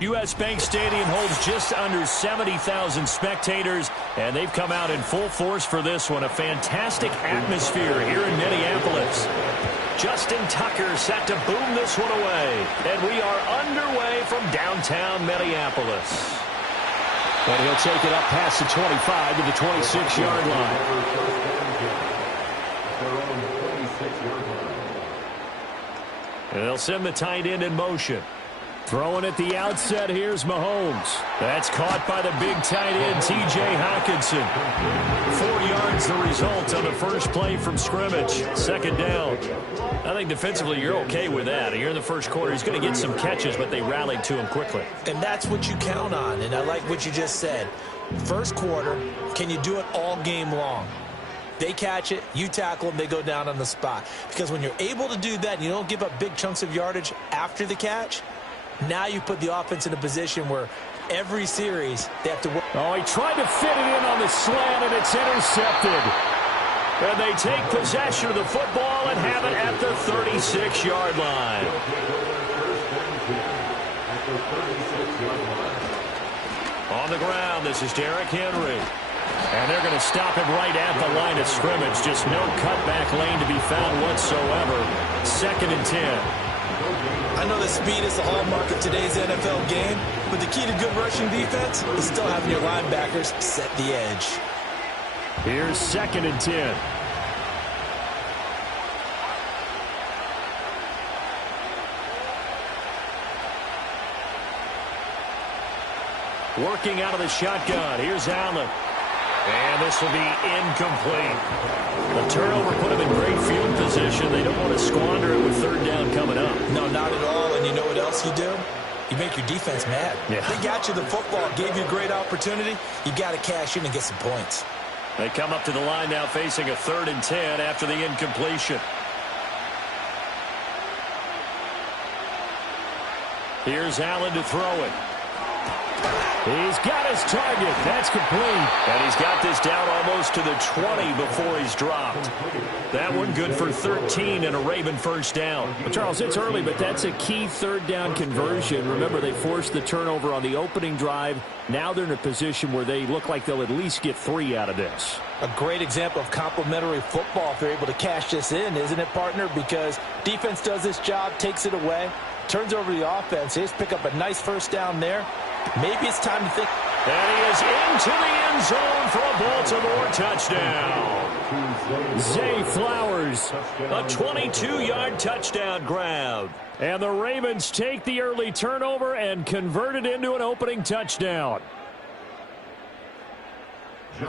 U.S. Bank Stadium holds just under 70,000 spectators, and they've come out in full force for this one. A fantastic atmosphere here in Minneapolis. Justin Tucker set to boom this one away, and we are underway from downtown Minneapolis. And he'll take it up past the 25 to the 26-yard line. And they'll send the tight end in motion. Throwing at the outset, here's Mahomes. That's caught by the big tight end, T.J. Hockenson. 4 yards the result on the first play from scrimmage. Second down. I think defensively you're okay with that. Here in the first quarter, he's going to get some catches, but they rallied to him quickly. And that's what you count on, and I like what you just said. First quarter, can you do it all game long? They catch it, you tackle them, they go down on the spot. Because when you're able to do that and you don't give up big chunks of yardage after the catch, now you put the offense in a position where every series they have to work. Oh, he tried to fit it in on the slant, and it's intercepted. And they take possession of the football and have it at the 36-yard line. On the ground, this is Derrick Henry. And they're going to stop him right at the line of scrimmage. Just no cutback lane to be found whatsoever. 2nd and 10. I know that speed is the hallmark of today's NFL game, but the key to good rushing defense is still having your linebackers set the edge. Here's 2nd and 10. Working out of the shotgun. Here's Allen. And this will be incomplete. The turnover put them in great field position. They don't want to squander it with 3rd down coming up. No, not at all. And you know what else you do? You make your defense mad. Yeah. They got you the football, gave you a great opportunity. You got to cash in and get some points. They come up to the line now facing a 3rd and 10 after the incompletion. Here's Allen to throw it. He's got his target. That's complete. And he's got this down almost to the 20 before he's dropped. That one good for 13 and a Raven first down. Well, Charles, it's early, but that's a key 3rd down conversion. Remember, they forced the turnover on the opening drive. Now they're in a position where they look like they'll at least get 3 out of this. A great example of complementary football if they're able to cash this in, isn't it, partner? Because defense does this job, takes it away, turns over the offense. They just pick up a nice first down there. Maybe it's time to think. And he is into the end zone for a Baltimore touchdown. Zay Flowers. A 22-yard touchdown grab. And the Ravens take the early turnover and convert it into an opening touchdown.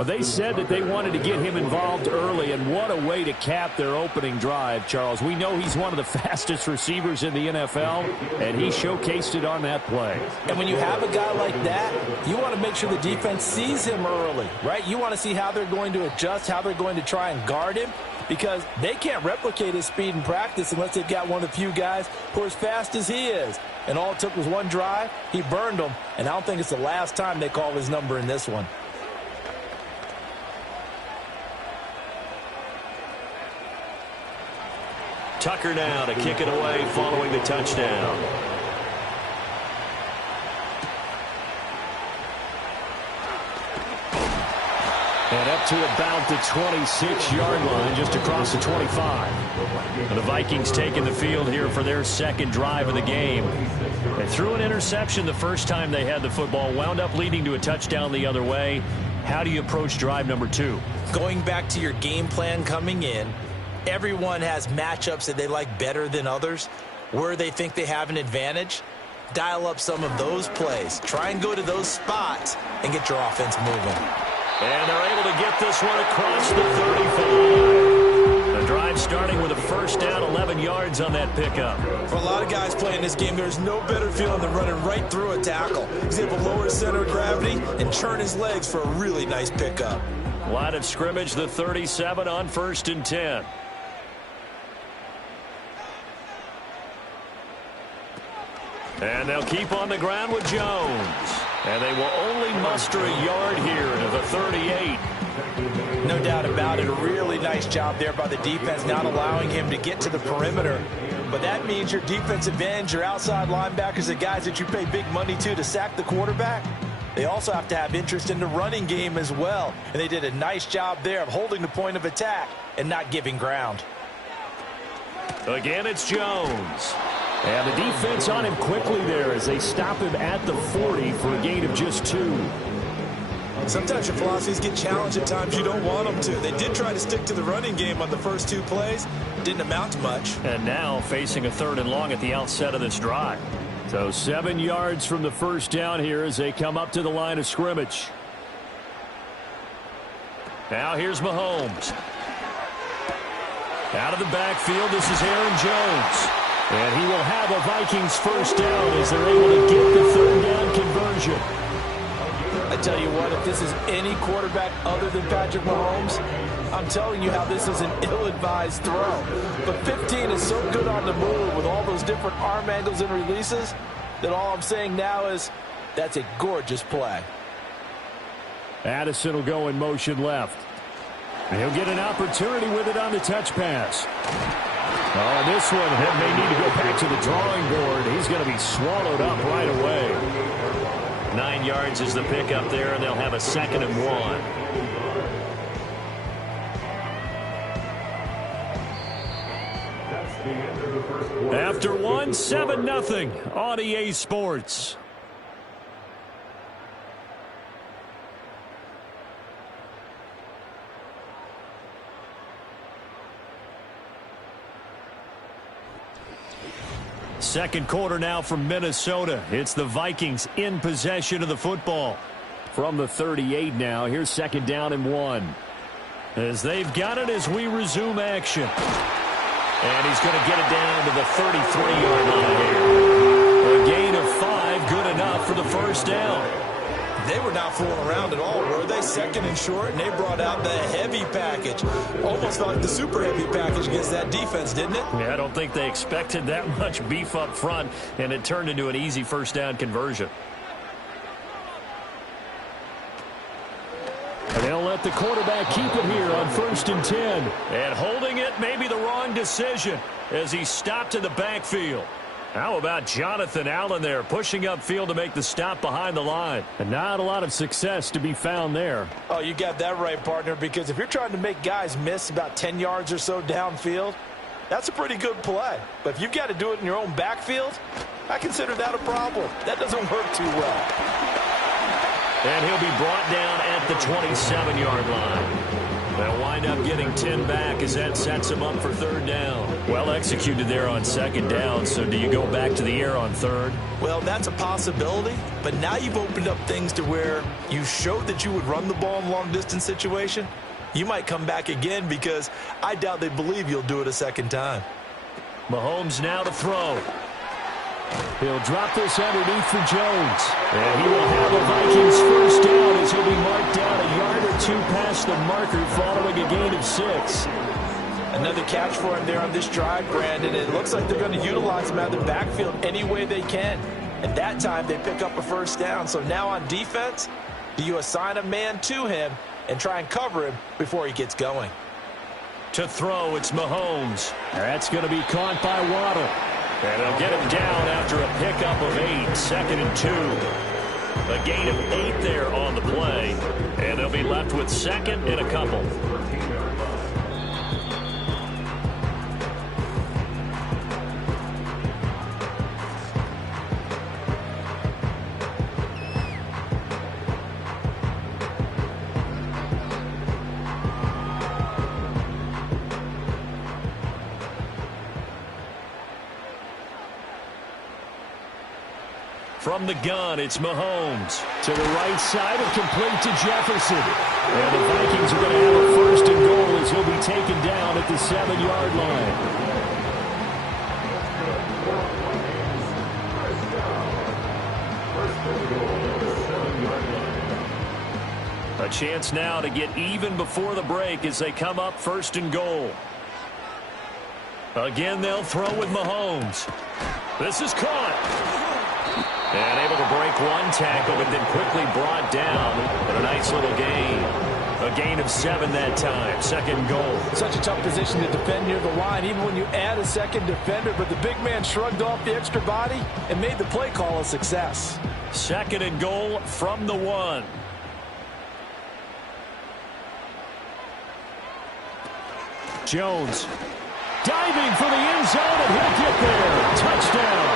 They said that they wanted to get him involved early, and what a way to cap their opening drive, Charles. We know he's one of the fastest receivers in the NFL, and he showcased it on that play. And when you have a guy like that, you want to make sure the defense sees him early, right? You want to see how they're going to adjust, how they're going to try and guard him, because they can't replicate his speed in practice unless they've got one of the few guys who are as fast as he is. And all it took was one drive. He burned them, and I don't think it's the last time they call his number in this one. Tucker now to kick it away following the touchdown. And up to about the 26-yard line, just across the 25. And the Vikings taking the field here for their second drive of the game. They threw an interception the first time they had the football, wound up leading to a touchdown the other way. How do you approach drive number 2? Going back to your game plan coming in, everyone has matchups that they like better than others, where they think they have an advantage. Dial up some of those plays. Try and go to those spots and get your offense moving. And they're able to get this one across the 35. The drive starting with a first down, 11 yards on that pickup. For a lot of guys playing this game, there's no better feeling than running right through a tackle. He's able to lower his center of gravity and churn his legs for a really nice pickup. Line of scrimmage, the 37 on 1st and 10. And they'll keep on the ground with Jones. And they will only muster a yard here to the 38. No doubt about it. A really nice job there by the defense, not allowing him to get to the perimeter. But that means your defensive ends, your outside linebackers, the guys that you pay big money to sack the quarterback, they also have to have interest in the running game as well. And they did a nice job there of holding the point of attack and not giving ground. Again, it's Jones. And the defense on him quickly there as they stop him at the 40 for a gain of just 2. Sometimes your philosophies get challenged at times you don't want them to. They did try to stick to the running game on the first 2 plays. Didn't amount to much. And now facing a 3rd and long at the outset of this drive. So 7 yards from the first down here as they come up to the line of scrimmage. Now here's Mahomes. Out of the backfield, this is Aaron Jones. And he will have a Vikings first down as they're able to get the 3rd down conversion. I tell you what, if this is any quarterback other than Patrick Mahomes, I'm telling you how this is an ill-advised throw. But 15 is so good on the move with all those different arm angles and releases that all I'm saying now is that's a gorgeous play. Addison will go in motion left. And he'll get an opportunity with it on the touch pass. Oh, this one may need to go back to the drawing board. He's going to be swallowed up right away. 9 yards is the pickup there, and they'll have a 2nd and 1. After 1, 7-0 on EA Sports. Second quarter now from Minnesota. It's the Vikings in possession of the football. From the 38 now, here's 2nd down and 1. As they've got it as we resume action. And he's going to get it down to the 33-yard line here. A gain of 5, good enough for the first down. They were not fooling around at all, were they? 2nd and short, and they brought out the heavy package. Almost felt like the super heavy package against that defense, didn't it? Yeah, I don't think they expected that much beef up front, and it turned into an easy first down conversion. And they'll let the quarterback keep it here on 1st and 10. And holding it may be the wrong decision as he stopped in the backfield. How about Jonathan Allen there pushing upfield to make the stop behind the line? And not a lot of success to be found there. Oh, you got that right, partner, because if you're trying to make guys miss about 10 yards or so downfield, that's a pretty good play. But if you've got to do it in your own backfield, I consider that a problem. That doesn't work too well. And he'll be brought down at the 27-yard line. They'll wind up getting 10 back as that sets him up for third down. Well executed there on second down, so do you go back to the air on third? Well, that's a possibility, but now you've opened up things to where you showed that you would run the ball in a long-distance situation. You might come back again because I doubt they believe you'll do it a second time. Mahomes now to throw. He'll drop this underneath for Jones. And he will have a Vikings first down as he'll be marked down a yard or two past the marker following a gain of 6. Another catch for him there on this drive, Brandon. It looks like they're going to utilize him out of the backfield any way they can. And that time they pick up a first down. So now on defense, do you assign a man to him and try and cover him before he gets going? To throw, it's Mahomes. That's going to be caught by Waddle. And they'll get him down after a pickup of 8, 2nd and 2. A gain of 8 there on the play. And they'll be left with 2nd and a couple. From the gun, it's Mahomes. To the right side and complete to Jefferson. And the Vikings are going to have a first and goal as he'll be taken down at the 7-yard line. A chance now to get even before the break as they come up 1st and goal. Again, they'll throw with Mahomes. This is caught. And able to break one tackle, but then quickly brought down. But a nice little gain. A gain of 7 that time. 2nd goal. Such a tough position to defend near the line, even when you add a second defender. But the big man shrugged off the extra body and made the play call a success. 2nd and goal from the 1. Jones diving for the end zone, and he'll get there. Touchdown.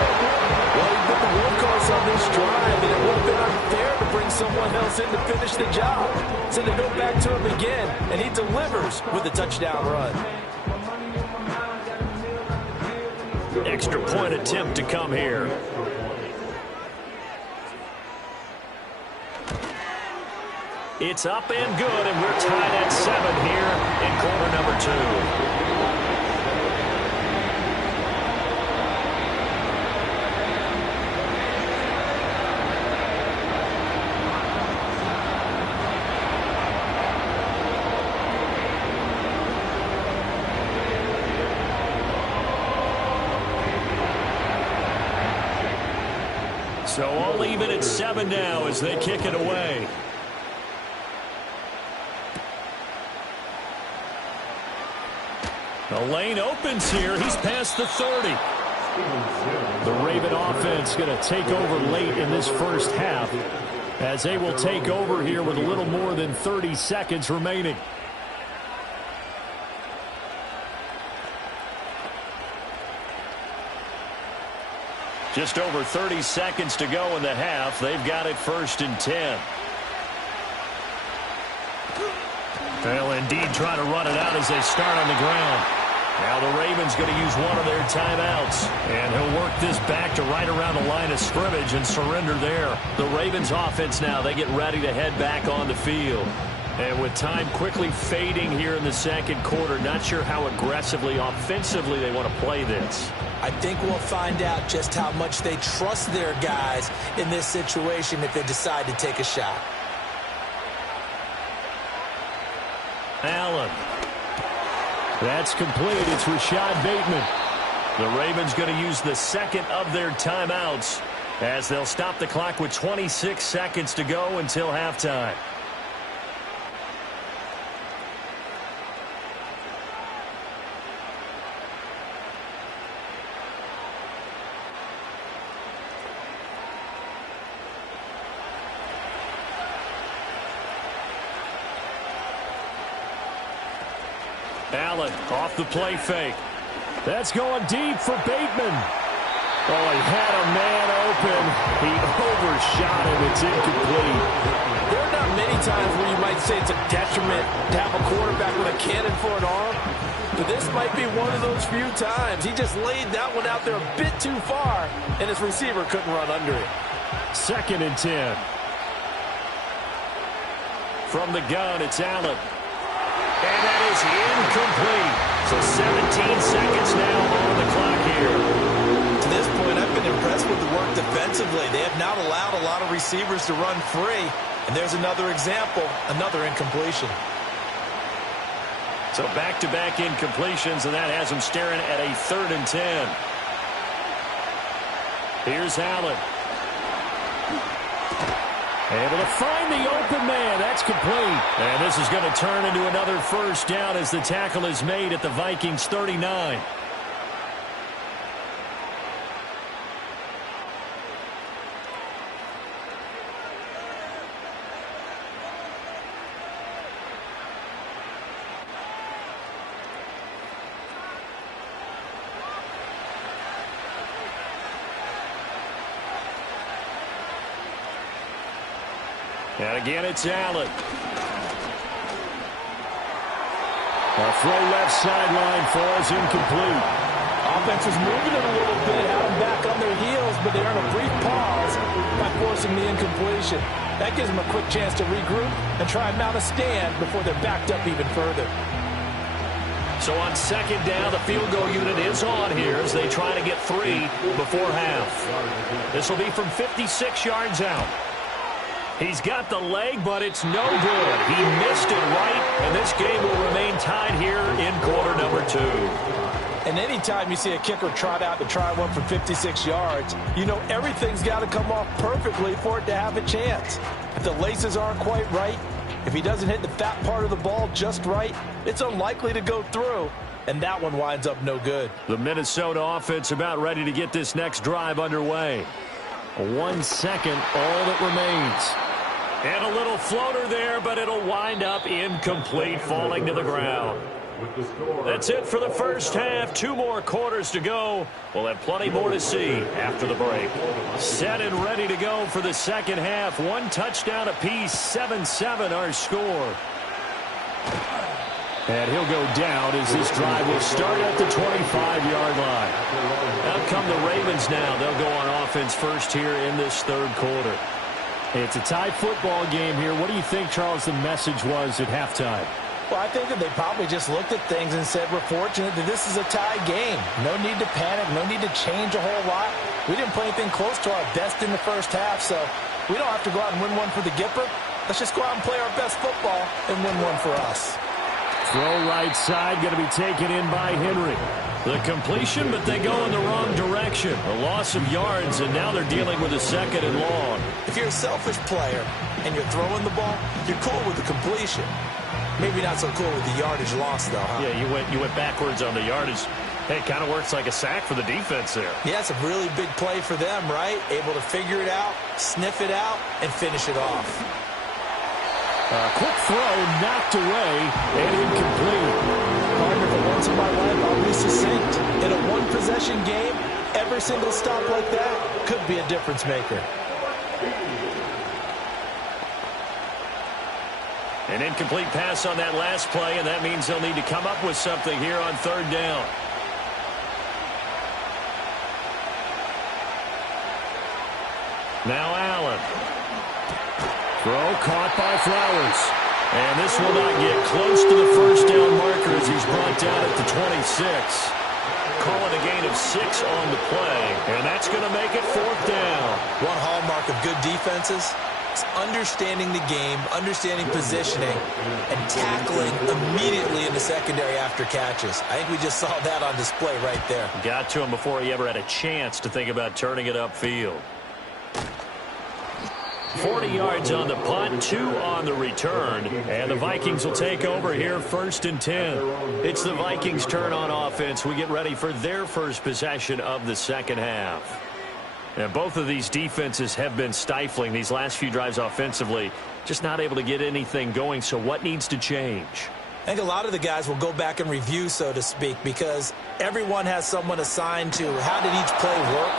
Well, he put the workhorse on this drive, and it would have been unfair to bring someone else in to finish the job. So they go back to him again, and he delivers with a touchdown run. Extra point attempt to come here. It's up and good, and we're tied at 7 here in quarter number 2. So all even at 7 now as they kick it away. The lane opens here. He's past the 30. The Raven offense going to take over late in this first half as they will take over here with a little more than 30 seconds remaining. Just over 30 seconds to go in the half. They've got it 1st and 10. They'll indeed try to run it out as they start on the ground. Now the Ravens going to use one of their timeouts. And he'll work this back to right around the line of scrimmage and surrender there. The Ravens offense now, they get ready to head back on the field. And with time quickly fading here in the 2nd quarter, not sure how aggressively, offensively they want to play this. I think we'll find out just how much they trust their guys in this situation if they decide to take a shot. Allen. That's complete. It's Rashad Bateman. The Ravens going to use the 2nd of their timeouts as they'll stop the clock with 26 seconds to go until halftime. Allen off the play fake. That's going deep for Bateman. Oh, he had a man open. He overshot him. It's incomplete. many times where you might say it's a detriment to have a quarterback with a cannon for an arm, but this might be one of those few times. He just laid that one out there a bit too far, and his receiver couldn't run under it. 2nd and 10. From the gun, it's Allen. And that is incomplete. So 17 seconds now on the clock here. To this point, I've been impressed with the work defensively. They have not allowed a lot of receivers to run free. And there's another example, another incompletion. So back-to-back incompletions, and that has them staring at a 3rd and 10. Here's Allen. Able to find the open man. That's complete. And this is going to turn into another first down as the tackle is made at the Vikings 39. And again, it's Allen. A throw left sideline falls incomplete. Offense is moving it a little bit, had them back on their heels, but they earn a brief pause by forcing the incompletion. That gives them a quick chance to regroup and try and mount a stand before they're backed up even further. So on 2nd down, the field goal unit is on here as they try to get 3 before half. This will be from 56 yards out. He's got the leg, but it's no good. He missed it right, and this game will remain tied here in quarter number 2. And anytime you see a kicker trot out to try one from 56 yards, you know everything's got to come off perfectly for it to have a chance. If the laces aren't quite right, if he doesn't hit the fat part of the ball just right, it's unlikely to go through, and that one winds up no good. The Minnesota offense about ready to get this next drive underway. 1 second, all that remains. And a little floater there, but it'll wind up incomplete, falling to the ground. That's it for the first half. 2 more quarters to go. We'll have plenty more to see after the break. Set and ready to go for the second half. 1 touchdown apiece, 7-7 our score. And he'll go down as this drive will start at the 25-yard line. Out come the Ravens now. They'll go on offense first here in this 3rd quarter. It's a tie football game here. What do you think, Charles, the message was at halftime? Well, I think that they probably just looked at things and said, we're fortunate that this is a tie game. No need to panic, no need to change a whole lot. We didn't play anything close to our best in the first half, so we don't have to go out and win one for the Gipper. Let's just go out and play our best football and win one for us. Throw right side, going to be taken in by Henry. The completion, but they go in the wrong direction. A loss of yards, and now they're dealing with a 2nd and long. If you're a selfish player and you're throwing the ball, you're cool with the completion. Maybe not so cool with the yardage loss, though, huh? Yeah, you went backwards on the yardage. Hey, it kind of works like a sack for the defense there. Yeah, it's a really big play for them, right? Able to figure it out, sniff it out, and finish it off. A quick throw knocked away and incomplete. Partner, for once in my life, I'll be succinct. In a one-possession game, every single stop like that could be a difference maker. An incomplete pass on that last play, and that means they'll need to come up with something here on 3rd down. Now Allen. Throw caught by Flowers. And this will not get close to the first down marker as he's brought down at the 26. Calling a gain of 6 on the play, and that's going to make it 4th down. One hallmark of good defenses is understanding the game, understanding positioning, and tackling immediately in the secondary after catches. I think we just saw that on display right there. Got to him before he ever had a chance to think about turning it upfield. 40 yards on the punt, 2 on the return, and the Vikings will take over here 1st and 10. It's the Vikings' turn on offense. We get ready for their first possession of the second half. And both of these defenses have been stifling these last few drives offensively, just not able to get anything going. So what needs to change? I think a lot of the guys will go back and review, so to speak, because everyone has someone assigned to how did each play work.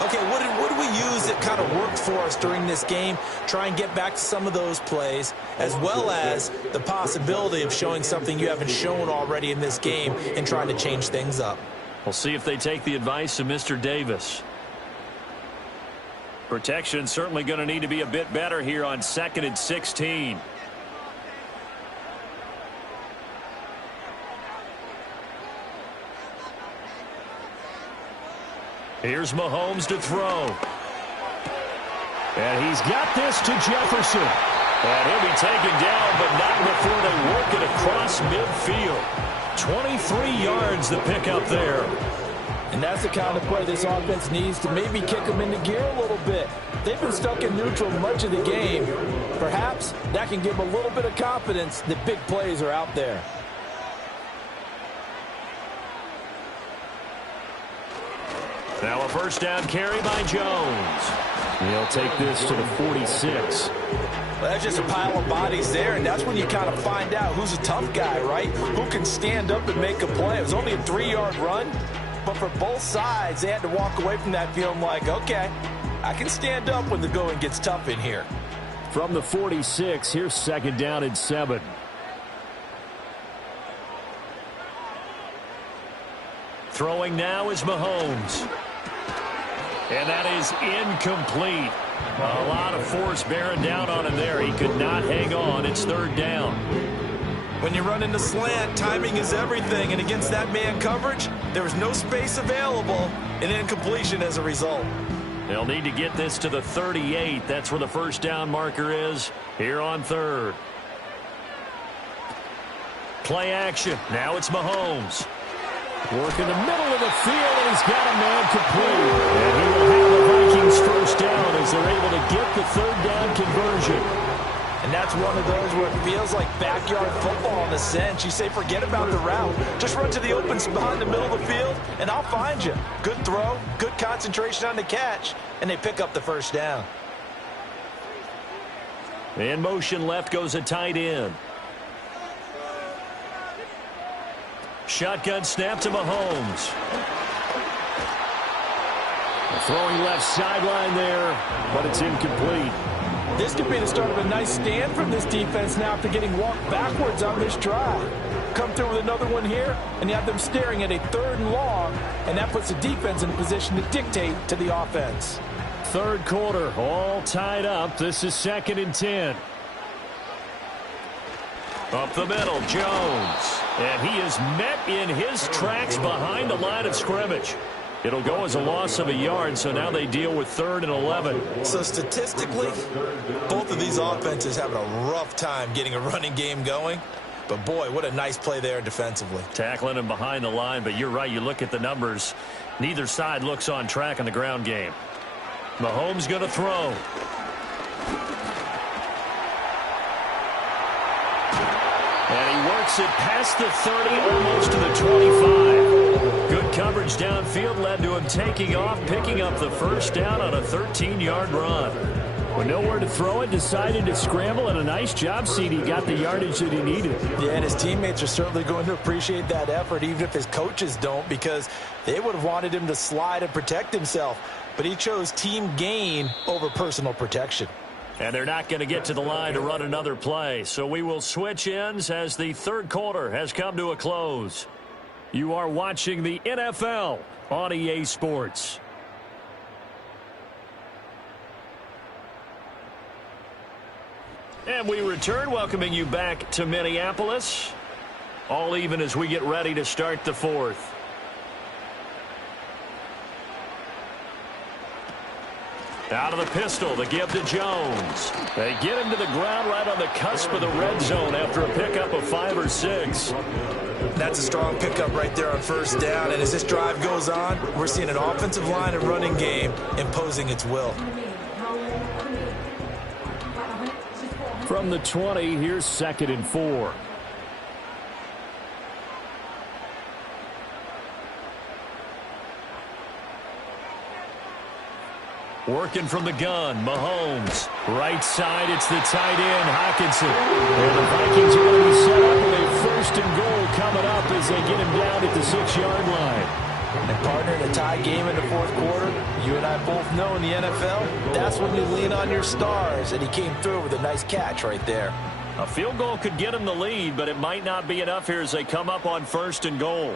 Okay, what do we use that kind of worked for us during this game? Try and get back to some of those plays, as well as the possibility of showing something you haven't shown already in this game and trying to change things up. We'll see if they take the advice of Mr. Davis. Protection certainly going to need to be a bit better here on 2nd and 16. Here's Mahomes to throw. And he's got this to Jefferson. And he'll be taken down, but not before they work it across midfield. 23 yards the pickup there. And that's the kind of play this offense needs to maybe kick them into gear a little bit. They've been stuck in neutral much of the game. Perhaps that can give them a little bit of confidence that big plays are out there. Now a first down carry by Jones. He'll take this to the 46. Well, that's just a pile of bodies there, and that's when you kind of find out who's a tough guy, right? Who can stand up and make a play. It was only a 3-yard run, but for both sides, they had to walk away from that feeling like, okay, I can stand up when the going gets tough in here. From the 46, here's 2nd down and 7. Throwing now is Mahomes. And that is incomplete. A lot of force bearing down on him there. He could not hang on. It's 3rd down. When you run into slant, timing is everything. And against that man coverage, there was no space available, and incompletion as a result. They'll need to get this to the 38. That's where the first down marker is here on 3rd. Play action. Now it's Mahomes. Work in the middle of the field, and he's got a man complete. And he will have the Vikings first down as they're able to get the 3rd down conversion. And that's one of those where it feels like backyard football in a sense. You say, forget about the route. Just run to the open spot in the middle of the field, and I'll find you. Good throw, good concentration on the catch, and they pick up the first down. In motion left goes a tight end. Shotgun snap to Mahomes. Throwing left sideline there, but it's incomplete. This could be the start of a nice stand from this defense now after getting walked backwards on this drive. Come through with another one here, and you have them staring at a 3rd and long, and that puts the defense in a position to dictate to the offense. 3rd quarter, all tied up. This is 2nd and 10. Up the middle, Jones. And he is met in his tracks behind the line of scrimmage. It'll go as a loss of a yard, so now they deal with 3rd and 11. So statistically, both of these offenses having a rough time getting a running game going. But boy, what a nice play there defensively. Tackling him behind the line, but you're right, you look at the numbers. Neither side looks on track in the ground game. Mahomes going to throw. And he works it past the 30, almost to the 25. Good coverage downfield led to him taking off, picking up the first down on a 13-yard run. With nowhere to throw it, decided to scramble, and a nice job, CD. Got the yardage that he needed. Yeah, and his teammates are certainly going to appreciate that effort, even if his coaches don't, because they would have wanted him to slide and protect himself. But he chose team gain over personal protection. And they're not going to get to the line to run another play. So we will switch ends as the 3rd quarter has come to a close. You are watching the NFL on EA Sports. And we return, welcoming you back to Minneapolis. All even as we get ready to start the 4th. Out of the pistol, the give to Jones. They get him to the ground right on the cusp of the red zone after a pickup of 5 or 6. That's a strong pickup right there on first down. And as this drive goes on, we're seeing an offensive line and running game imposing its will. From the 20, here's 2nd and 4. Working from the gun, Mahomes. Right side, it's the tight end, Hockenson. And the Vikings are going to be set up with a 1st and goal coming up as they get him down at the 6-yard line. And partner, in a tie game in the fourth quarter, you and I both know in the NFL, that's when you lean on your stars. And he came through with a nice catch right there. A field goal could get him the lead, but it might not be enough here as they come up on 1st and goal.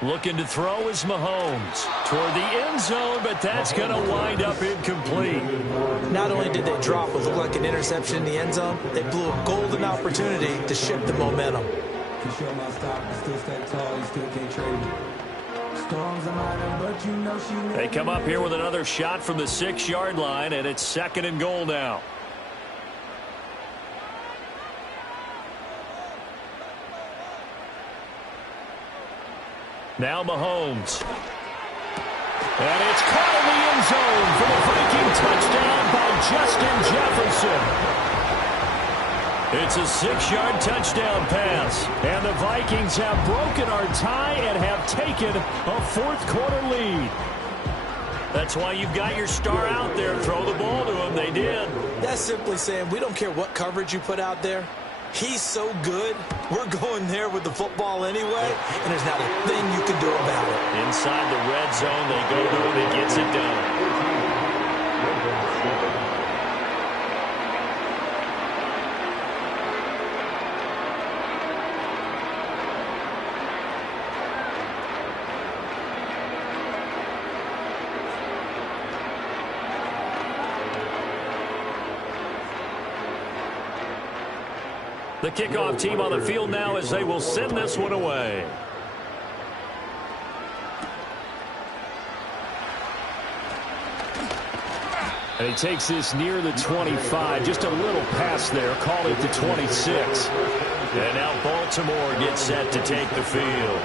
Looking to throw is Mahomes toward the end zone, but that's going to wind up incomplete. Not only did they drop what looked like an interception in the end zone, they blew a golden opportunity to shift the momentum. They come up here with another shot from the 6-yard line, and it's 2nd and goal now. Now Mahomes. And it's caught in the end zone for the Viking touchdown by Justin Jefferson. It's a 6-yard touchdown pass. And the Vikings have broken our tie and have taken a fourth-quarter lead. That's why you've got your star out there. Throw the ball to him. They did. That's simply saying we don't care what coverage you put out there. He's so good, we're going there with the football anyway, and there's not a thing you can do about it. Inside the red zone, they go to him. He gets it done. The kickoff team on the field now as they will send this one away. And he takes this near the 25. Just a little pass there. Call it the 26. And now Baltimore gets set to take the field.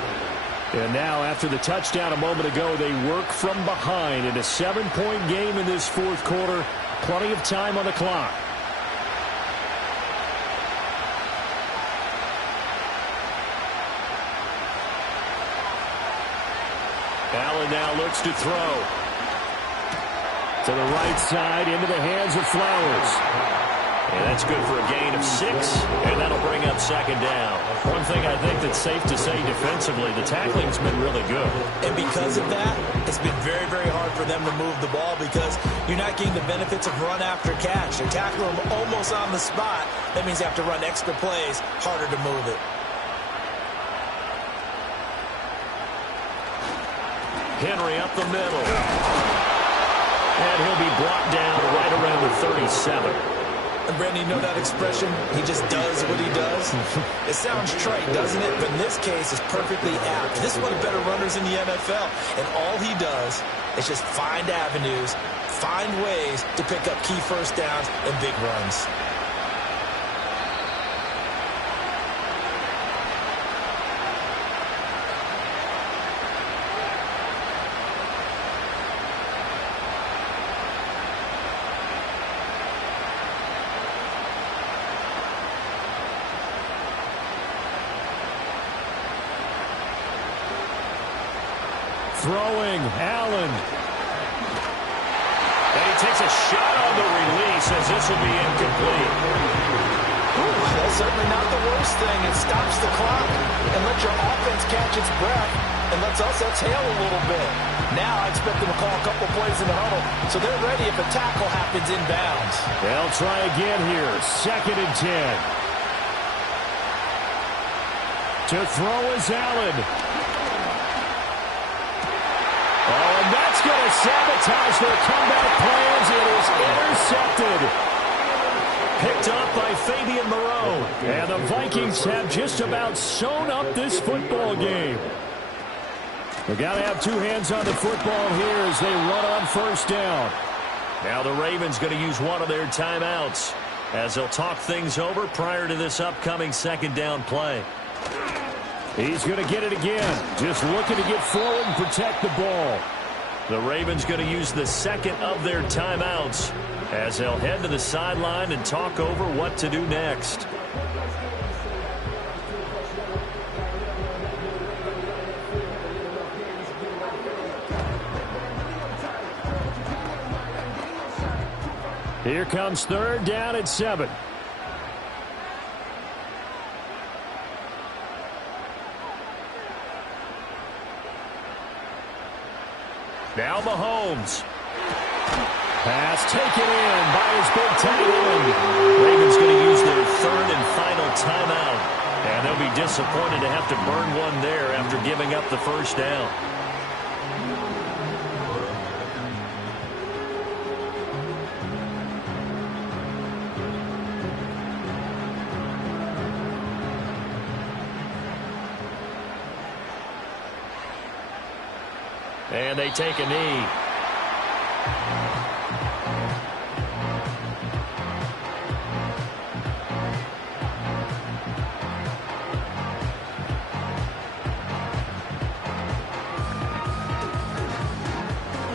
And now after the touchdown a moment ago, they work from behind in a 7-point game in this fourth quarter. Plenty of time on the clock. Allen now looks to throw. To the right side, into the hands of Flowers. And that's good for a gain of 6, and that'll bring up 2nd down. One thing I think that's safe to say defensively, the tackling's been really good. And because of that, it's been very, very hard for them to move the ball because you're not getting the benefits of run after catch. They tackle them almost on the spot. That means you have to run extra plays, harder to move it. Henry up the middle. And he'll be brought down right around the 37. And Brandon, you know that expression? He just does what he does. It sounds trite, doesn't it? But in this case, it's perfectly apt. This is one of the better runners in the NFL. And all he does is just find avenues, find ways to pick up key first downs and big runs. Throwing, Allen. And he takes a shot on the release as this will be incomplete. Ooh, that's certainly not the worst thing. It stops the clock and lets your offense catch its breath and lets us exhale a little bit. Now I expect them to call a couple plays in the huddle so they're ready if a tackle happens inbounds. They'll try again here. 2nd and 10. To throw is Allen. Oh, and that's going to sabotage their comeback plans. It is intercepted. Picked up by Fabian Moreau. And the Vikings have just about sewn up this football game. They've got to have two hands on the football here as they run on 1st down. Now the Ravens going to use one of their timeouts as they'll talk things over prior to this upcoming 2nd down play. He's going to get it again. Just looking to get forward and protect the ball. The Ravens going to use the 2nd of their timeouts as they'll head to the sideline and talk over what to do next. Here comes 3rd down at 7. Now Mahomes. Pass taken in by his big tight end. Ravens going to use their third and final timeout. And they'll be disappointed to have to burn one there after giving up the first down. And they take a knee.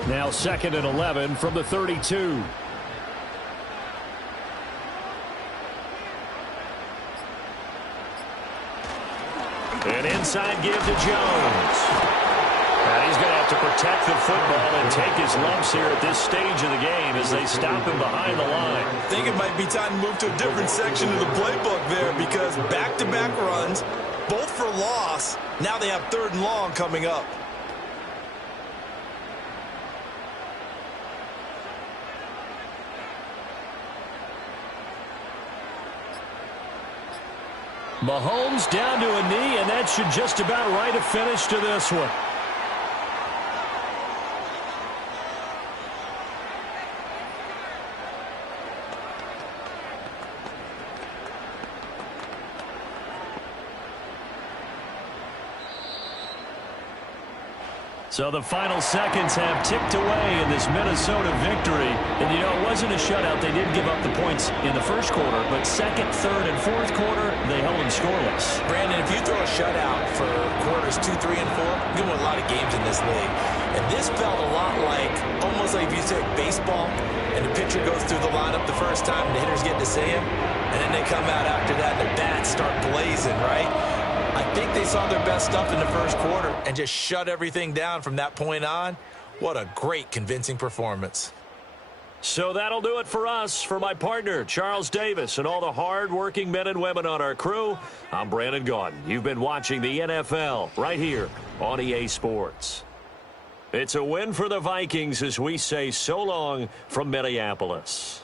Now 2nd and 11 from the 32. An inside give to Jones. And he's going to have to protect the football and take his lumps here at this stage of the game as they stop him behind the line. I think it might be time to move to a different section of the playbook there because back-to-back runs, both for loss. Now they have 3rd and long coming up. Mahomes down to a knee, and that should just about write a finish to this one. So the final seconds have ticked away in this Minnesota victory. And, you know, it wasn't a shutout. They did give up the points in the first quarter, but 2nd, 3rd, and 4th quarter, they held them scoreless. Brandon, if you throw a shutout for quarters 2, 3, and 4, you're going to win a lot of games in this league. And this felt a lot like, almost like if you said baseball, and the pitcher goes through the lineup the first time, and the hitters get to see him, and then they come out after that, and their bats start blazing, right? I think they saw their best stuff in the first quarter and just shut everything down from that point on. What a great, convincing performance. So that'll do it for us. For my partner, Charles Davis, and all the hard-working men and women on our crew, I'm Brandon Gaudin. You've been watching the NFL right here on EA Sports. It's a win for the Vikings as we say so long from Minneapolis.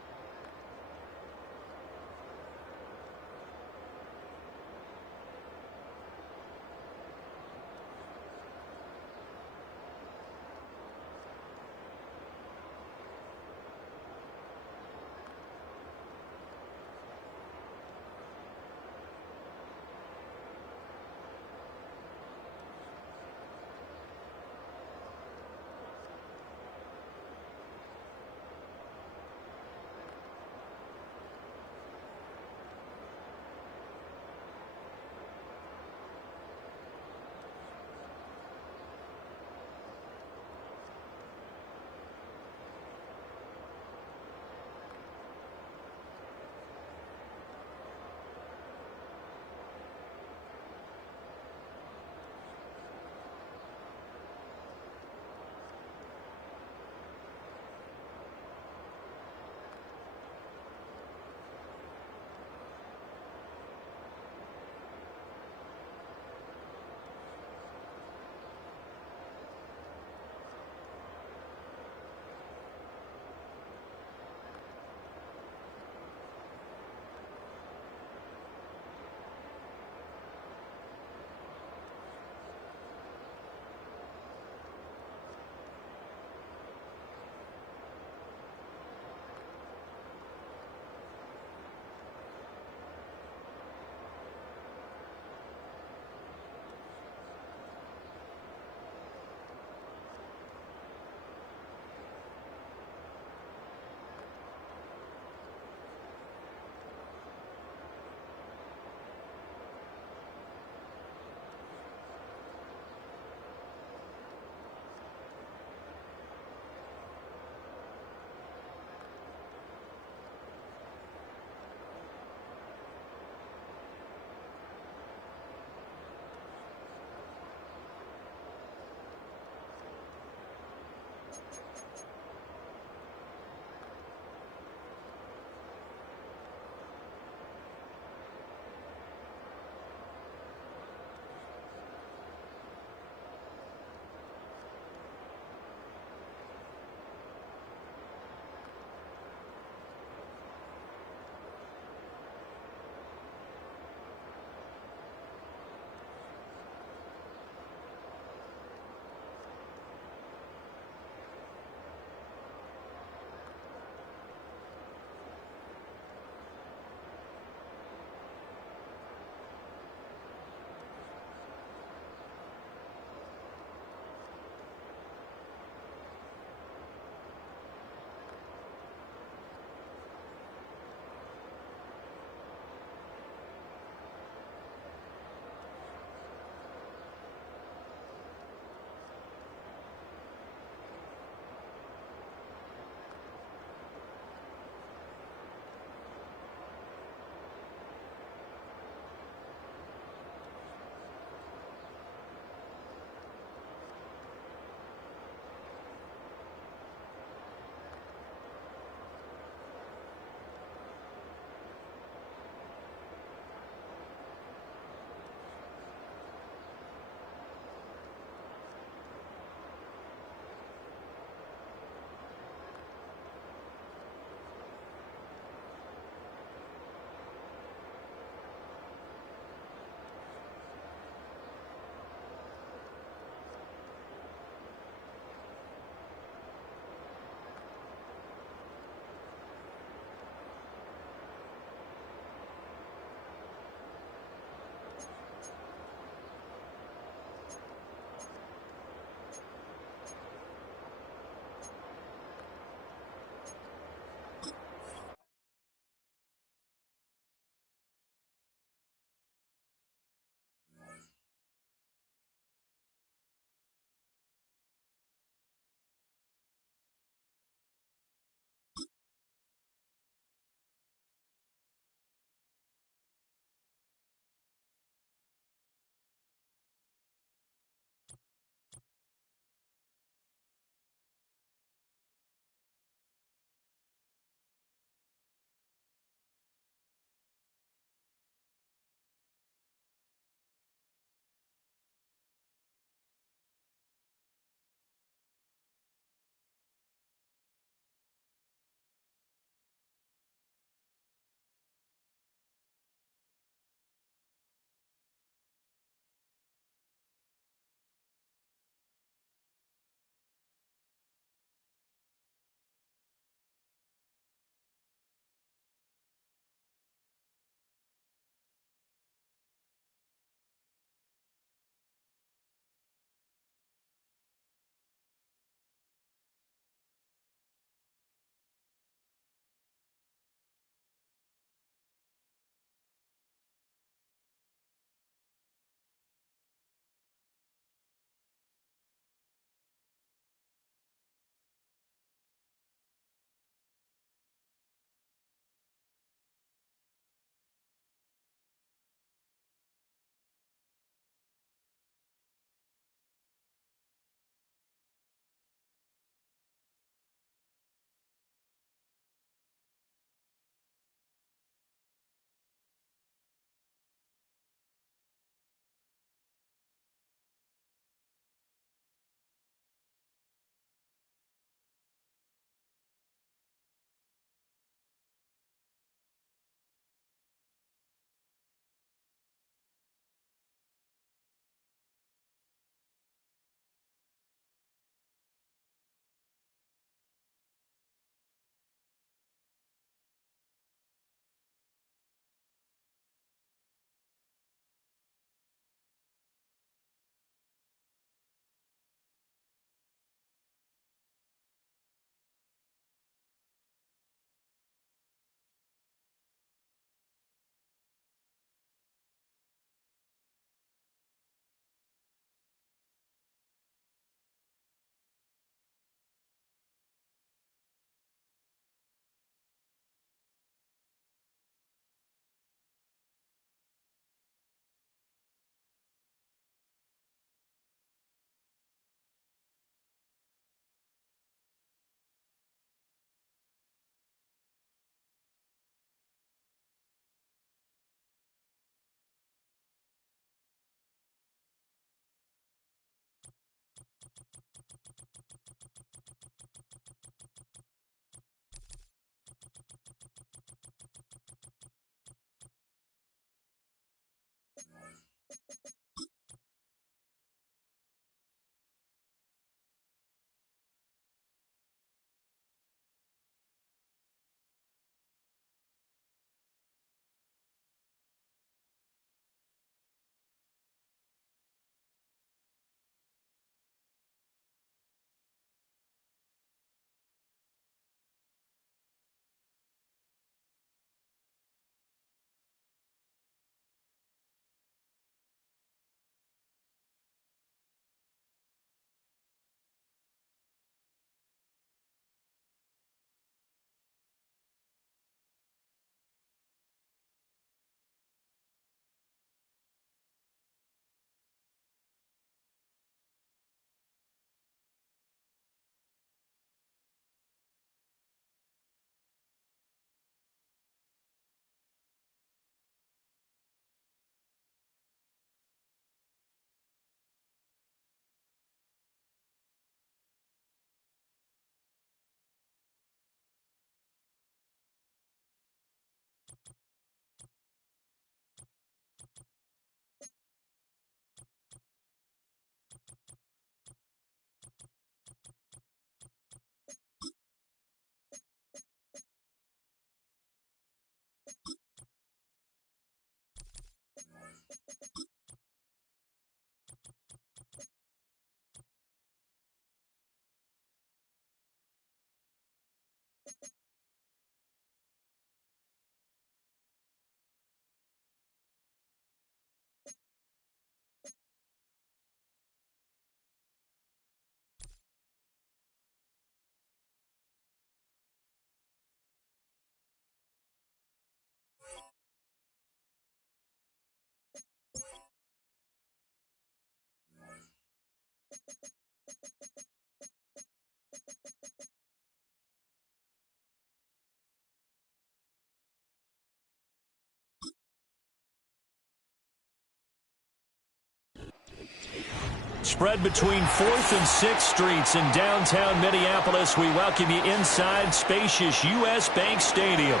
spread between 4th and 6th Streets in downtown Minneapolis. We welcome you inside spacious U.S. Bank Stadium.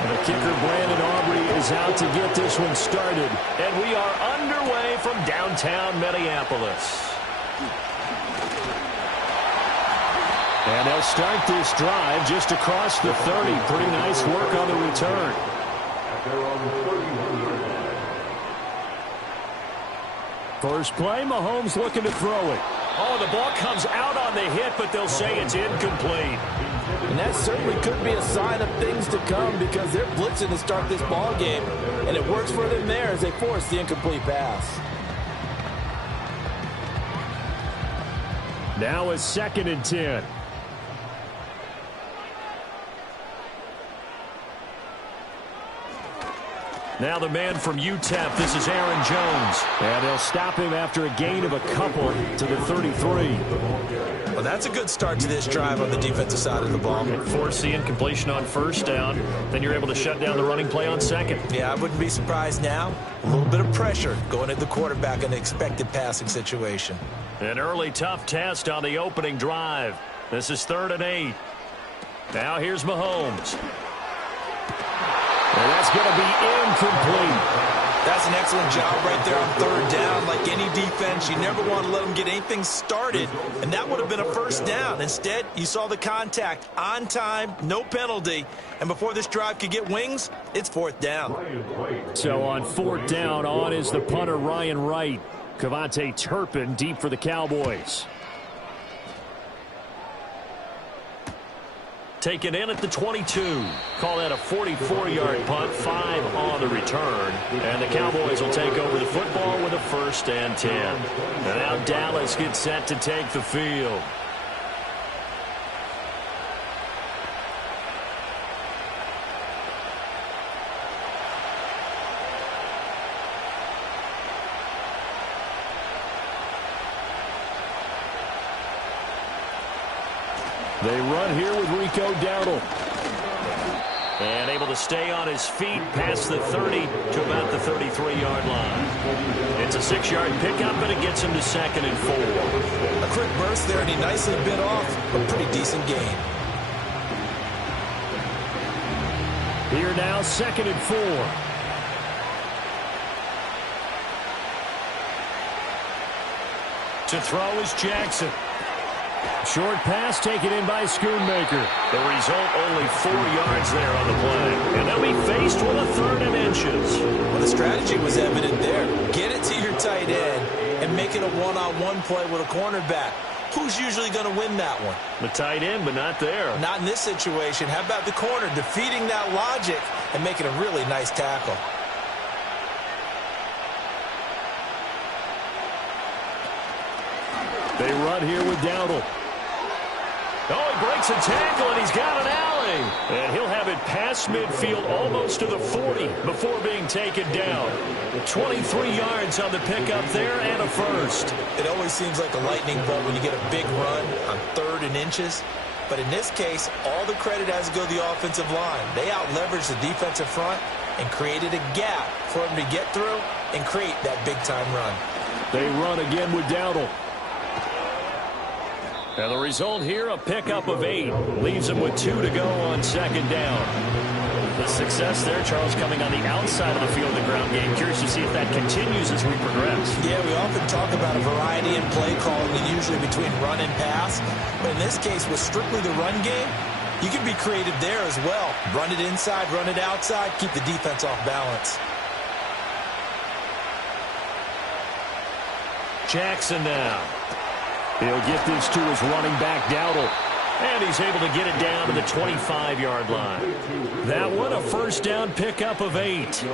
And the kicker, Brandon Aubrey, is out to get this one started. And we are underway from downtown Minneapolis. And they'll start this drive just across the 30. Pretty nice work on the return. First play, Mahomes looking to throw it. Oh, the ball comes out on the hit, but they'll say it's incomplete. And that certainly could be a sign of things to come because they're blitzing to start this ball game, and it works for them there as they force the incomplete pass. Now a 2nd and 10. Now the man from UTEP, this is Aaron Jones. And they'll stop him after a gain of a couple to the 33. Well, that's a good start to this drive on the defensive side of the ball. Force the incompletion on 1st down. Then you're able to shut down the running play on 2nd. Yeah, I wouldn't be surprised now. A little bit of pressure going at the quarterback in an expected passing situation. An early tough test on the opening drive. This is 3rd and 8. Now here's Mahomes. And that's going to be incomplete. That's an excellent job right there on 3rd down. Like any defense, you never want to let them get anything started, and that would have been a 1st down. Instead, you saw the contact on time, no penalty, and before this drive could get wings, it's 4th down. So on 4th down, on is the punter Ryan Wright. Kavontae Turpin deep for the Cowboys. Taken in at the 22. Call that a 44-yard punt, 5 on the return. And the Cowboys will take over the football with a 1st and 10. And now Dallas gets set to take the field. They run here with Rico Dowdle. And able to stay on his feet past the 30 to about the 33-yard line. It's a 6-yard pickup, but it gets him to 2nd and 4. A quick burst there, and he nicely bit off a pretty decent gain. Here now, 2nd and 4. To throw is Jackson. Short pass taken in by Schoonmaker. The result, only 4 yards there on the play. And they'll be faced with a 3rd and inches. Well, the strategy was evident there. Get it to your tight end and make it a one-on-one play with a cornerback. Who's usually going to win that one? The tight end, but not there. Not in this situation. How about the corner defeating that logic and making a really nice tackle? They run here with Dowdle. Oh, he breaks a tackle, and he's got an alley. And he'll have it past midfield almost to the 40 before being taken down. 23 yards on the pickup there and a 1st. It always seems like a lightning bolt when you get a big run on 3rd and inches. But in this case, all the credit has to go to the offensive line. They out-leveraged the defensive front and created a gap for him to get through and create that big-time run. They run again with Dowdle. And the result here, a pickup of 8. Leaves him with 2 to go on 2nd down. The success there, Charles, coming on the outside of the field in the ground game. Curious to see if that continues as we progress. Yeah, we often talk about a variety in play calling, and usually between run and pass. But in this case, with strictly the run game, you can be creative there as well. Run it inside, run it outside, keep the defense off balance. Jackson now. He'll get this to his running back, Dowdle. And he's able to get it down to the 25-yard line. That one, a 1st down pickup of 8.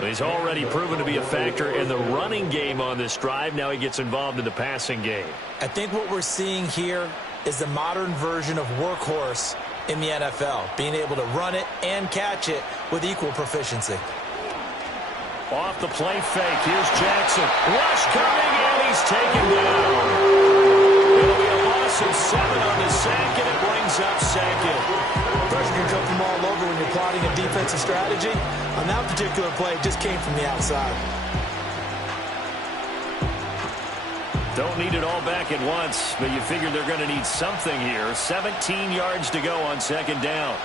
He's already proven to be a factor in the running game on this drive. Now he gets involved in the passing game. I think what we're seeing here is the modern version of workhorse in the NFL, being able to run it and catch it with equal proficiency. Off the play fake, here's Jackson. Rush coming, and he's taken down. It'll be a loss of 7 on the sack, and it brings up 2nd. Pressure can come from all over when you're plotting a defensive strategy. On that particular play, it just came from the outside. Don't need it all back at once, but you figure they're going to need something here. 17 yards to go on second down.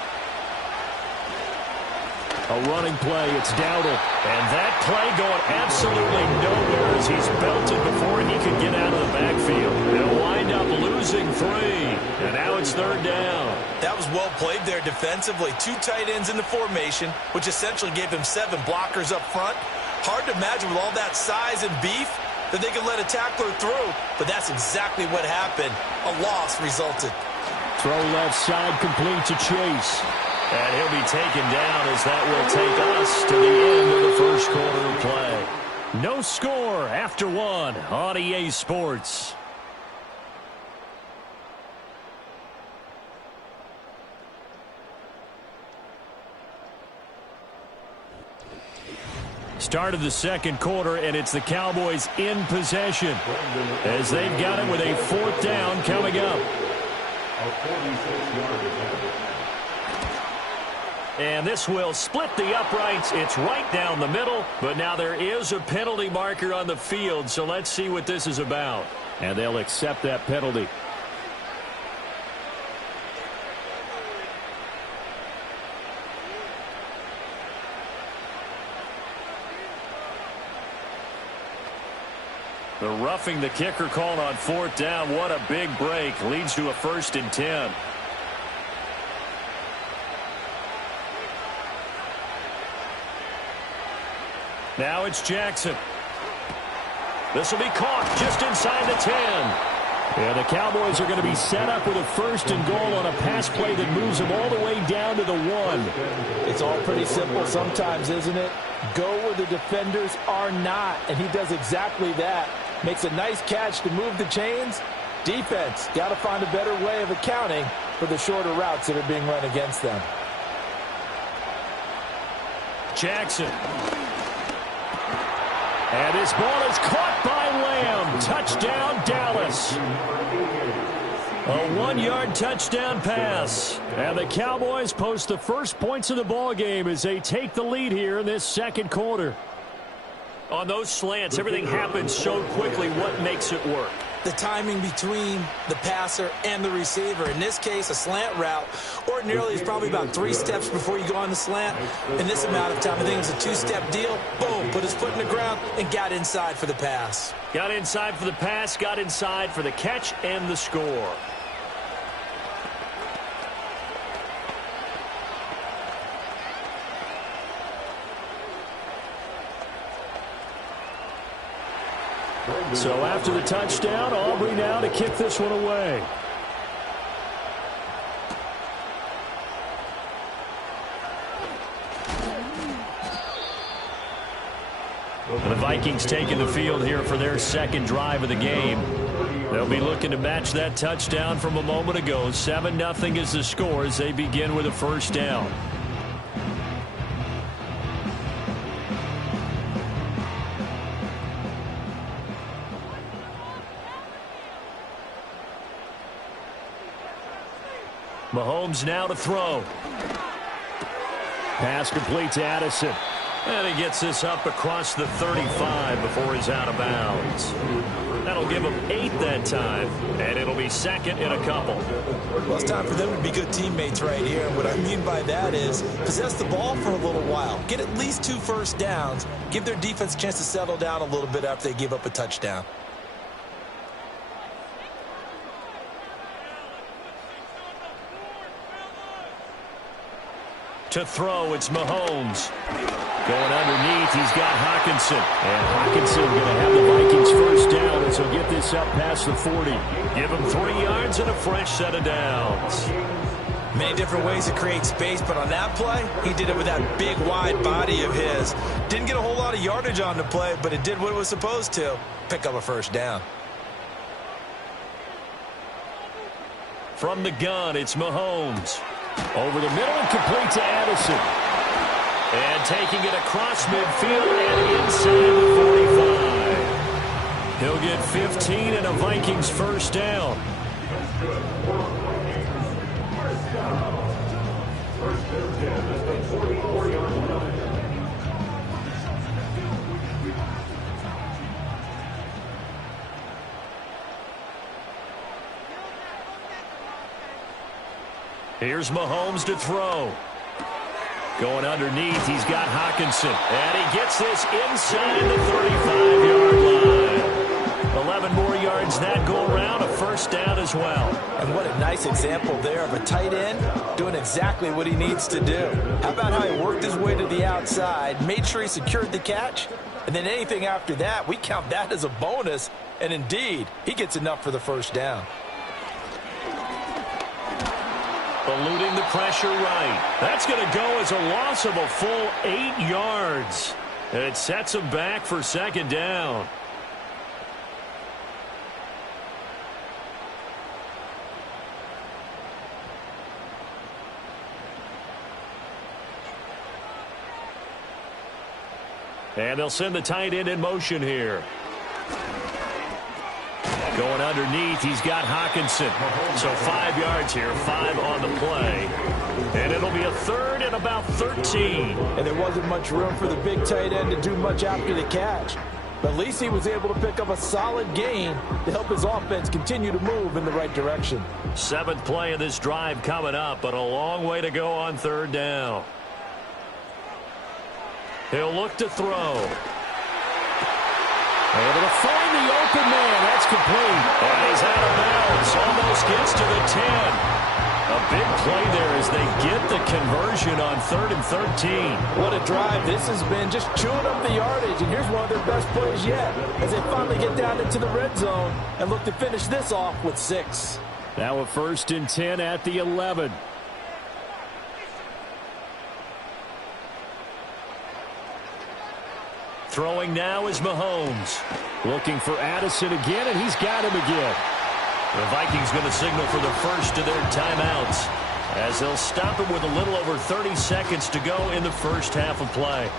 A running play, it's Dowdle. And that play going absolutely nowhere as he's belted before he could get out of the backfield. They'll wind up losing 3, and now it's third down. That was well played there defensively. 2 tight ends in the formation, which essentially gave him 7 blockers up front. Hard to imagine with all that size and beef that they could let a tackler through, but that's exactly what happened. A loss resulted. Throw left side, complete to Chase. And he'll be taken down as that will take us to the end of the first quarter of play. No score after 1 on EA Sports. Start of the second quarter, and it's the Cowboys in possession as they've got it with a 4th down coming up. And this will split the uprights. It's right down the middle, but now there is a penalty marker on the field, so let's see what this is about. And they'll accept that penalty. The roughing the kicker called on 4th down. What a big break. Leads to a 1st and 10. Now it's Jackson. This will be caught just inside the 10. Yeah, the Cowboys are going to be set up with a 1st and goal on a pass play that moves them all the way down to the 1. It's all pretty simple sometimes, isn't it? Go where the defenders are not, and he does exactly that. Makes a nice catch to move the chains. Defense got to find a better way of accounting for the shorter routes that are being run against them. Jackson. And his ball is caught by Lamb. Touchdown, Dallas. A 1-yard touchdown pass. And the Cowboys post the first points of the ball game as they take the lead here in this second quarter. On those slants, everything happens so quickly. What makes it work? The timing between the passer and the receiver. In this case, a slant route ordinarily is probably about 3 steps before you go on the slant. In this amount of time, I think it's a 2-step deal. Boom, put his foot in the ground and got inside for the pass. Got inside for the pass, got inside for the catch and the score. So after the touchdown, Aubrey now to kick this one away. The Vikings taking the field here for their second drive of the game. They'll be looking to match that touchdown from a moment ago. 7-0 is the score as they begin with a 1st down. Mahomes now to throw. Pass complete to Addison. And he gets this up across the 35 before he's out of bounds. That'll give him 8 that time, and it'll be 2nd and a couple. Well, it's time for them to be good teammates right here. And what I mean by that is possess the ball for a little while. Get at least 2 first downs. Give their defense a chance to settle down a little bit after they give up a touchdown. To throw, it's Mahomes. Going underneath, he's got Hockenson. And Hockenson going to have the Vikings 1st down as he'll get this up past the 40. Give him 3 yards and a fresh set of downs. Many different ways to create space, but on that play, he did it with that big, wide body of his. Didn't get a whole lot of yardage on the play, but it did what it was supposed to. Pick up a 1st down. From the gun, it's Mahomes. Over the middle and complete to Addison. And taking it across midfield and inside the 45. He'll get 15 and a Vikings 1st down. Here's Mahomes to throw. Going underneath, he's got Hockenson. And he gets this inside the 35-yard line. 11 more yards that go around, a first down as well. And what a nice example there of a tight end doing exactly what he needs to do. How about how he worked his way to the outside, made sure he secured the catch, and then anything after that, we count that as a bonus. And indeed, he gets enough for the first down. Eluding the pressure right. That's going to go as a loss of a full 8 yards. And it sets him back for second down. And they'll send the tight end in motion here. Going underneath, he's got Hockenson. So 5 yards here, 5 on the play. And it'll be a third and about 13. And there wasn't much room for the big tight end to do much after the catch. But at least he was able to pick up a solid gain to help his offense continue to move in the right direction. 7th play of this drive coming up, but a long way to go on third down. He'll look to throw. Able to find the open man. That's complete. And he's out of bounds. Almost gets to the 10. A big play there as they get the conversion on 3rd and 13. What a drive this has been, just chewing up the yardage. And here's one of their best plays yet as they finally get down into the red zone and look to finish this off with 6. Now a 1st and 10 at the 11. Throwing now is Mahomes. Looking for Addison again, and he's got him again. The Vikings going to signal for the first of their timeouts as they'll stop him with a little over 30 seconds to go in the first half of play.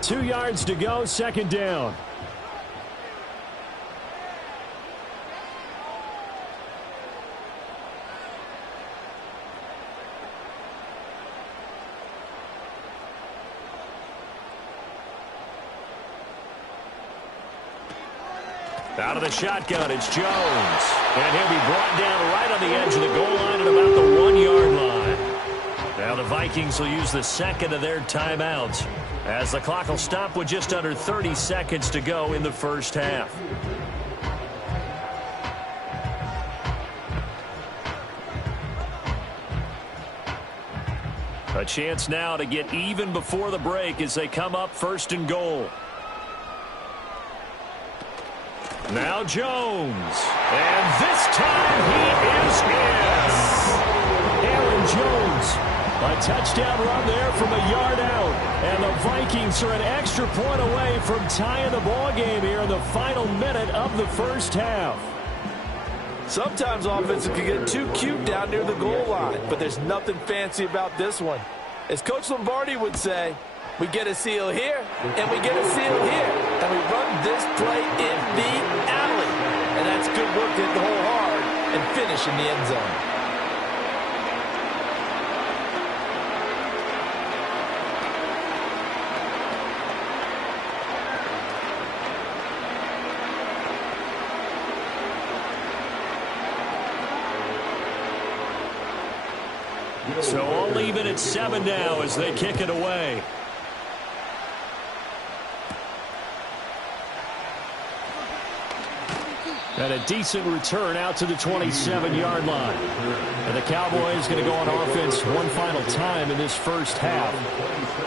Two yards to go, second down. Out of the shotgun, it's Jones. And he'll be brought down right on the edge of the goal line at about the 1-yard line. Now the Vikings will use the second of their timeouts as the clock will stop with just under 30 seconds to go in the first half. A chance now to get even before the break as they come up 1st and goal. Now Jones. And this time he is in. Aaron Jones. A touchdown run there from a yard out. And the Vikings are an extra point away from tying the ball game here in the final minute of the first half. Sometimes offenses can get too cute down near the goal line, but there's nothing fancy about this one. As Coach Lombardi would say, we get a seal here, and we get a seal here. And we run this play in the alley. And that's good work to hit the hole hard and finish in the end zone. So all even at 7 now as they kick it away. And a decent return out to the 27-yard line. And the Cowboys going to go on offense one final time in this first half.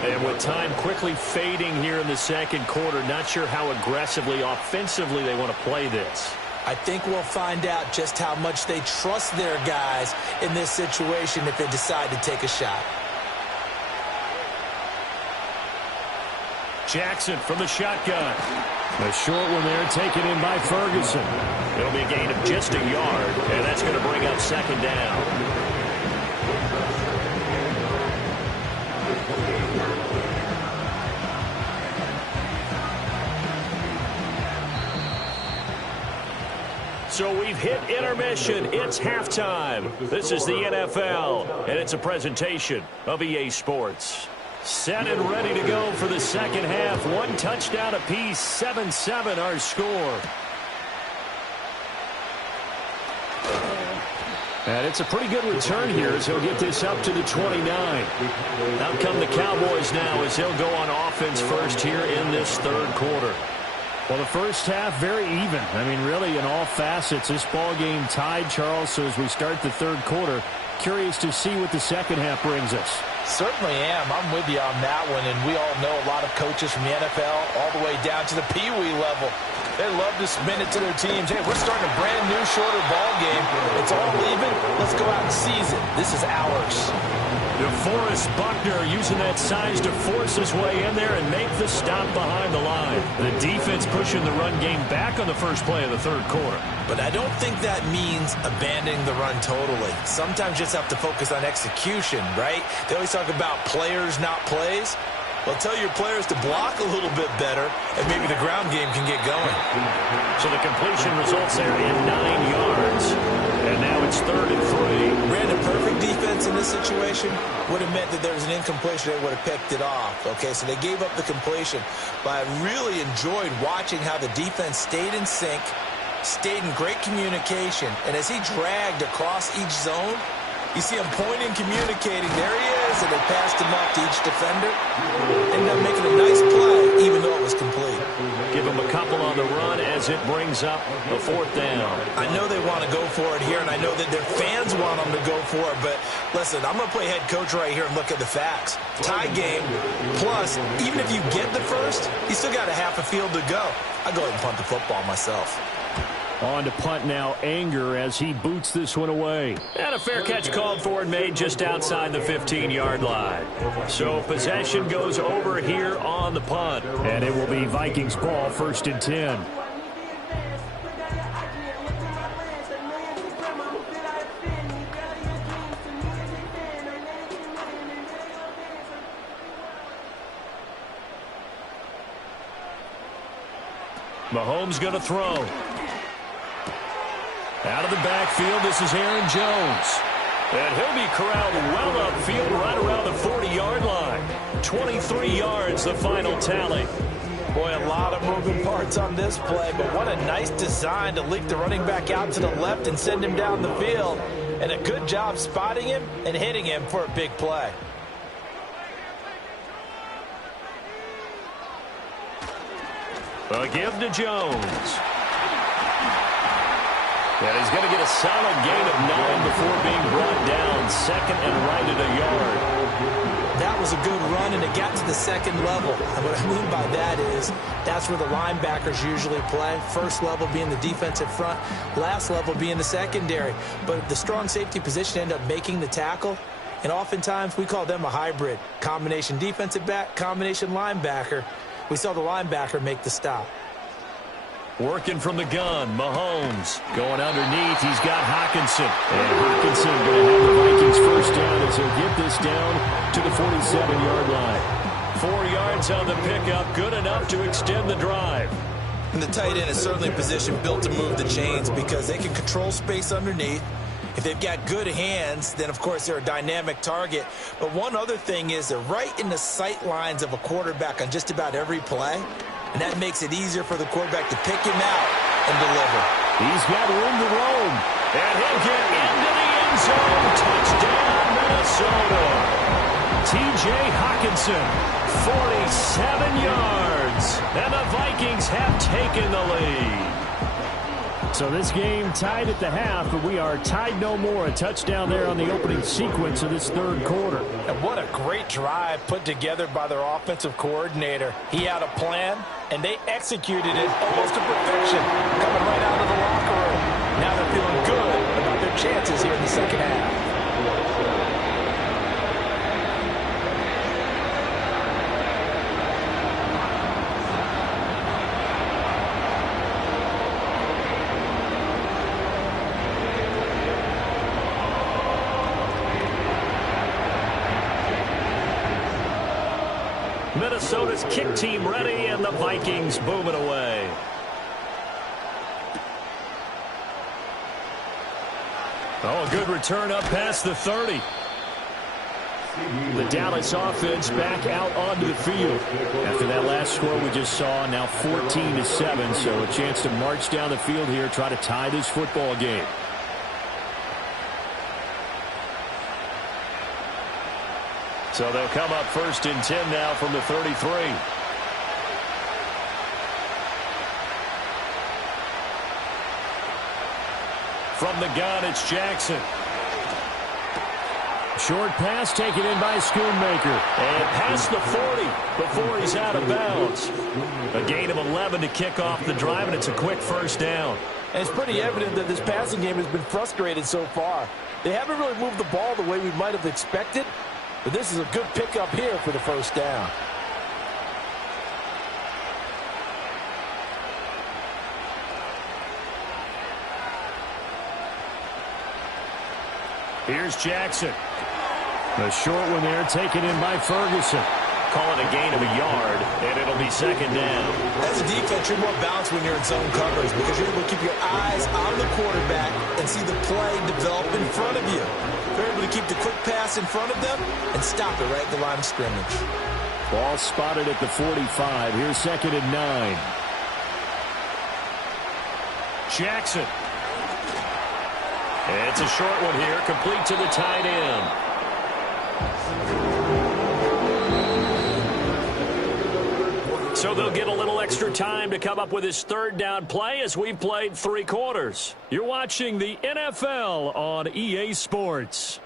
And with time quickly fading here in the second quarter, not sure how aggressively, offensively they want to play this. I think we'll find out just how much they trust their guys in this situation if they decide to take a shot. Jackson from the shotgun. A short one there taken in by Ferguson. It'll be a gain of just a yard, and that's going to bring up second down. So we've hit intermission. It's halftime. This is the NFL, and it's a presentation of EA Sports. Set and ready to go for the second half. One touchdown apiece, 7-7 our score. And it's a pretty good return here as he'll get this up to the 29. Out come the Cowboys now as he'll go on offense first here in this third quarter. Well, the first half, very even. I mean, really, in all facets, this ball game tied, Charles. So as we start the third quarter, curious to see what the second half brings us. Certainly am. I'm with you on that one. And we all know a lot of coaches from the NFL all the way down to the Pee Wee level. They love to spin it to their teams. Hey, we're starting a brand new, shorter ball game. It's all even. Let's go out and seize it. This is ours. DeForest Buckner using that size to force his way in there and make the stop behind the line. The defense pushing the run game back on the first play of the third quarter. But I don't think that means abandoning the run totally. Sometimes you just have to focus on execution, right? They always talk about players, not plays. Well, tell your players to block a little bit better, and maybe the ground game can get going. So the completion results there in 9 yards. And now it's 3rd and 3. Ran a perfect defense in this situation would have meant that there was an incompletion. They would have picked it off. Okay, so they gave up the completion. But I really enjoyed watching how the defense stayed in sync, stayed in great communication. And as he dragged across each zone, you see him pointing, communicating. There he is, and they passed him up to each defender. Ended up making a nice play, even though it was complete. Give him a couple on the run as it brings up the 4th down. I know they want to go for it here, and I know that their fans want them to go for it. But listen, I'm going to play head coach right here and look at the facts. Tie game, plus, even if you get the first, you still got a half a field to go. I go ahead and punt the football myself. On to punt now, Anger, as he boots this one away. And a fair catch called for and made just outside the 15-yard line. So possession goes over here on the punt. And it will be Vikings ball, 1st and 10. Mahomes going to throw. Out of the backfield, this is Aaron Jones. And he'll be corralled well upfield right around the 40-yard line. 23 yards, the final tally. Boy, a lot of moving parts on this play, but what a nice design to leak the running back out to the left and send him down the field. And a good job spotting him and hitting him for a big play. A give to Jones. And he's going to get a solid gain of 9 before being brought down. 2nd and right at a yard. That was a good run, and it got to the 2nd level. And what I mean by that is that's where the linebackers usually play. First level being the defensive front, last level being the secondary. But the strong safety position ended up making the tackle. And oftentimes we call them a hybrid. Combination defensive back, combination linebacker. We saw the linebacker make the stop. Working from the gun, Mahomes going underneath. He's got Hockenson. And Hockenson going to have the Vikings first down as he'll get this down to the 47-yard line. 4 yards on the pickup, good enough to extend the drive. And the tight end is certainly a position built to move the chains because they can control space underneath. If they've got good hands, then, of course, they're a dynamic target. But one other thing is they're right in the sight lines of a quarterback on just about every play. And that makes it easier for the quarterback to pick him out and deliver. He's got room to roam. And he'll get into the end zone. Touchdown, Minnesota. T.J. Hockenson, 47 yards. And the Vikings have taken the lead. So this game tied at the half, but we are tied no more. A touchdown there on the opening sequence of this third quarter. And what a great drive put together by their offensive coordinator. He had a plan, and they executed it almost to perfection, coming right out of the locker room. Now they're feeling good about their chances here in the second half. Minnesota's kick team ready, and the Vikings booming away. Oh, a good return up past the 30. The Dallas offense back out onto the field. After that last score we just saw, now 14-7, so a chance to march down the field here, try to tie this football game. So they'll come up 1st and 10 now from the 33. From the gun, it's Jackson. Short pass taken in by Schoonmaker. And past the 40 before he's out of bounds. A gain of 11 to kick off the drive, and it's a quick first down. And it's pretty evident that this passing game has been frustrated so far. They haven't really moved the ball the way we might have expected, but this is a good pickup here for the first down. Here's Jackson. The short one there taken in by Ferguson. Call it a gain of a yard, and it'll be 2nd down. As a defense, you're more balanced when you're in zone coverage because you're able to keep your eyes on the quarterback and see the play develop in front of you. They're able to keep the quick pass in front of them and stop it right at the line of scrimmage. Ball spotted at the 45. Here's 2nd and 9. Jackson. And it's a short one here, complete to the tight end. So they'll get a little extra time to come up with his 3rd down play as we've played 3 quarters. You're watching the NFL on EA Sports.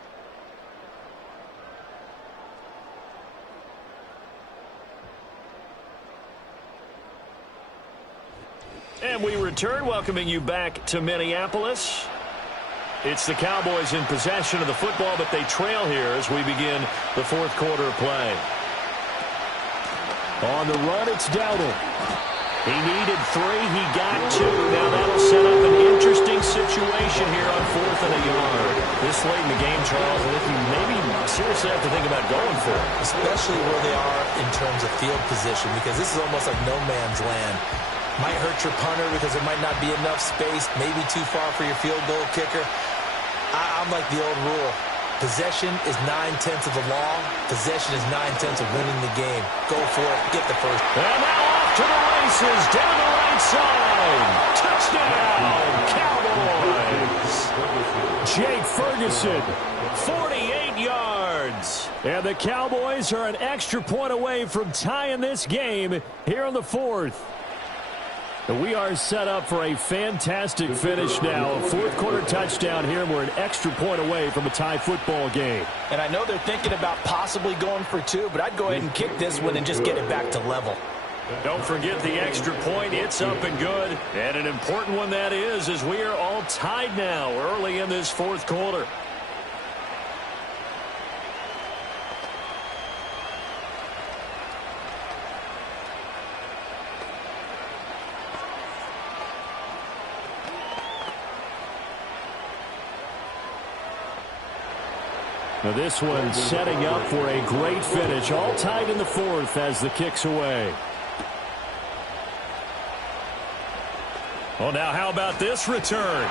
And we return, welcoming you back to Minneapolis. It's the Cowboys in possession of the football, but they trail here as we begin the 4th quarter of play. On the run, it's Dowdle. He needed 3. He got 2. Now that'll set up an interesting situation here on 4th and a yard. This late in the game, Charles, and if you maybe seriously have to think about going for it. Especially where they are in terms of field position, because this is almost like no man's land. Might hurt your punter because there might not be enough space, maybe too far for your field goal kicker. I'm like the old rule. Possession is 9/10 of the law. Possession is 9/10 of winning the game. Go for it. Get the first. And now off to the races down the right side. Touchdown, Cowboys. Jake Ferguson. 48 yards. And the Cowboys are an extra point away from tying this game here in the 4th. We are set up for a fantastic finish now. A 4th quarter touchdown here, and we're an extra point away from a tie football game. And I know they're thinking about possibly going for 2, but I'd go ahead and kick this one and just get it back to level. Don't forget the extra point. It's up and good. And an important one that is, as we are all tied now early in this 4th quarter. Now this one setting up for a great finish. All tied in the 4th as the kick's away. Well, now how about this return?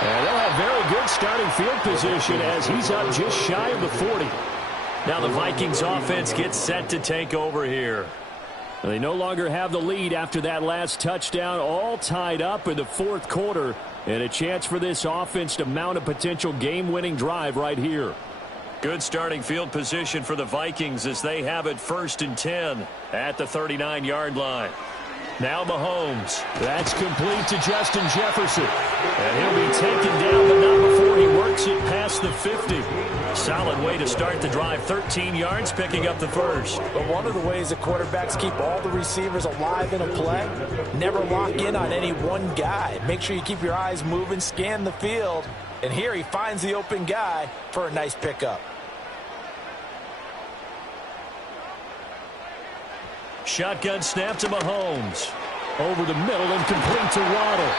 And they'll have very good starting field position as he's up just shy of the 40. Now the Vikings offense gets set to take over here. They no longer have the lead after that last touchdown. All tied up in the 4th quarter. And a chance for this offense to mount a potential game-winning drive right here. Good starting field position for the Vikings as they have it 1st and 10 at the 39-yard line. Now Mahomes. That's complete to Justin Jefferson. And he'll be taken down, but not before he works it past the 50. Solid way to start the drive. 13 yards, picking up the first. But one of the ways that quarterbacks keep all the receivers alive in a play, never lock in on any one guy. Make sure you keep your eyes moving, scan the field. And here he finds the open guy for a nice pickup. Shotgun snap to Mahomes. Over the middle and complete to Waddle.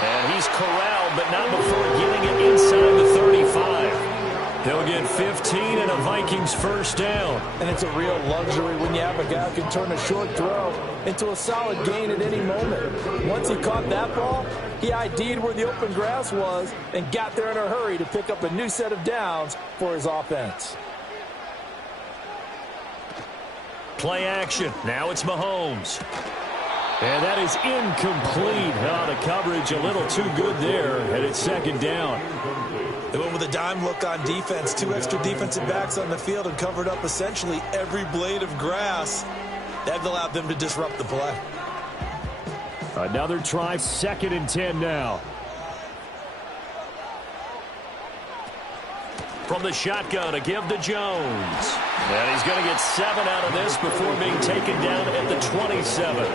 And he's corralled, but not before getting it inside the 35. They'll get 15 and a Vikings first down. And it's a real luxury when you have a guy who can turn a short throw into a solid gain at any moment. Once he caught that ball, he ID'd where the open grass was and got there in a hurry to pick up a new set of downs for his offense. Play action. Now it's Mahomes. And that is incomplete. The coverage a little too good there, and it's second down. They went with a dime look on defense. 2 extra defensive backs on the field and covered up essentially every blade of grass. That allowed them to disrupt the play. Another try, 2nd and 10 now. From the shotgun, a give to Jones. And he's going to get 7 out of this before being taken down at the 27.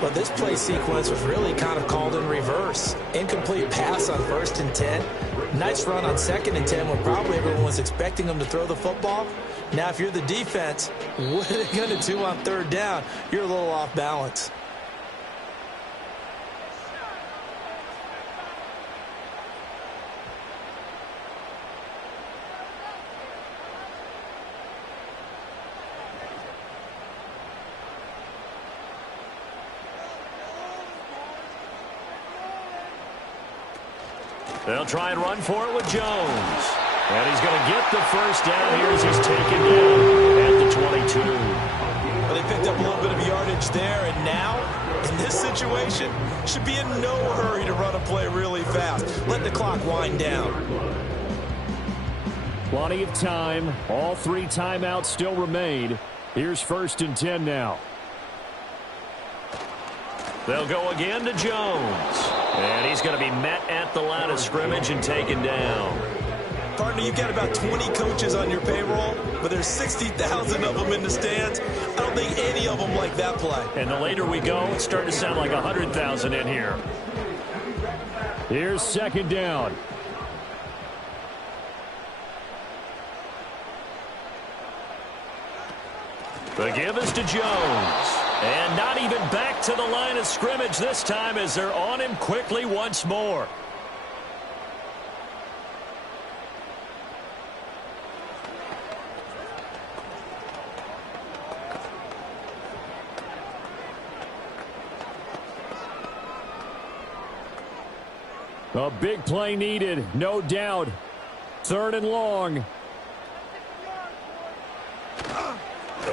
But this play sequence was really kind of called in reverse. Incomplete pass on 1st and 10. Nice run on 2nd and 10 when probably everyone was expecting them to throw the football. Now, if you're the defense, what are they going to do on 3rd down? You're a little off balance. They'll try and run for it with Jones. And he's going to get the first down here as he's taken down at the 22. Well, they picked up a little bit of yardage there, and now, in this situation, should be in no hurry to run a play really fast. Let the clock wind down. Plenty of time. All 3 timeouts still remain. Here's 1st and 10 now. They'll go again to Jones. And he's going to be met at the line of scrimmage and taken down. Partner, you've got about 20 coaches on your payroll, but there's 60,000 of them in the stands. I don't think any of them like that play. And the later we go, it's starting to sound like 100,000 in here. Here's 2nd down. The give is to Jones. And not even back to the line of scrimmage this time as they're on him quickly once more. A big play needed, no doubt. 3rd and long.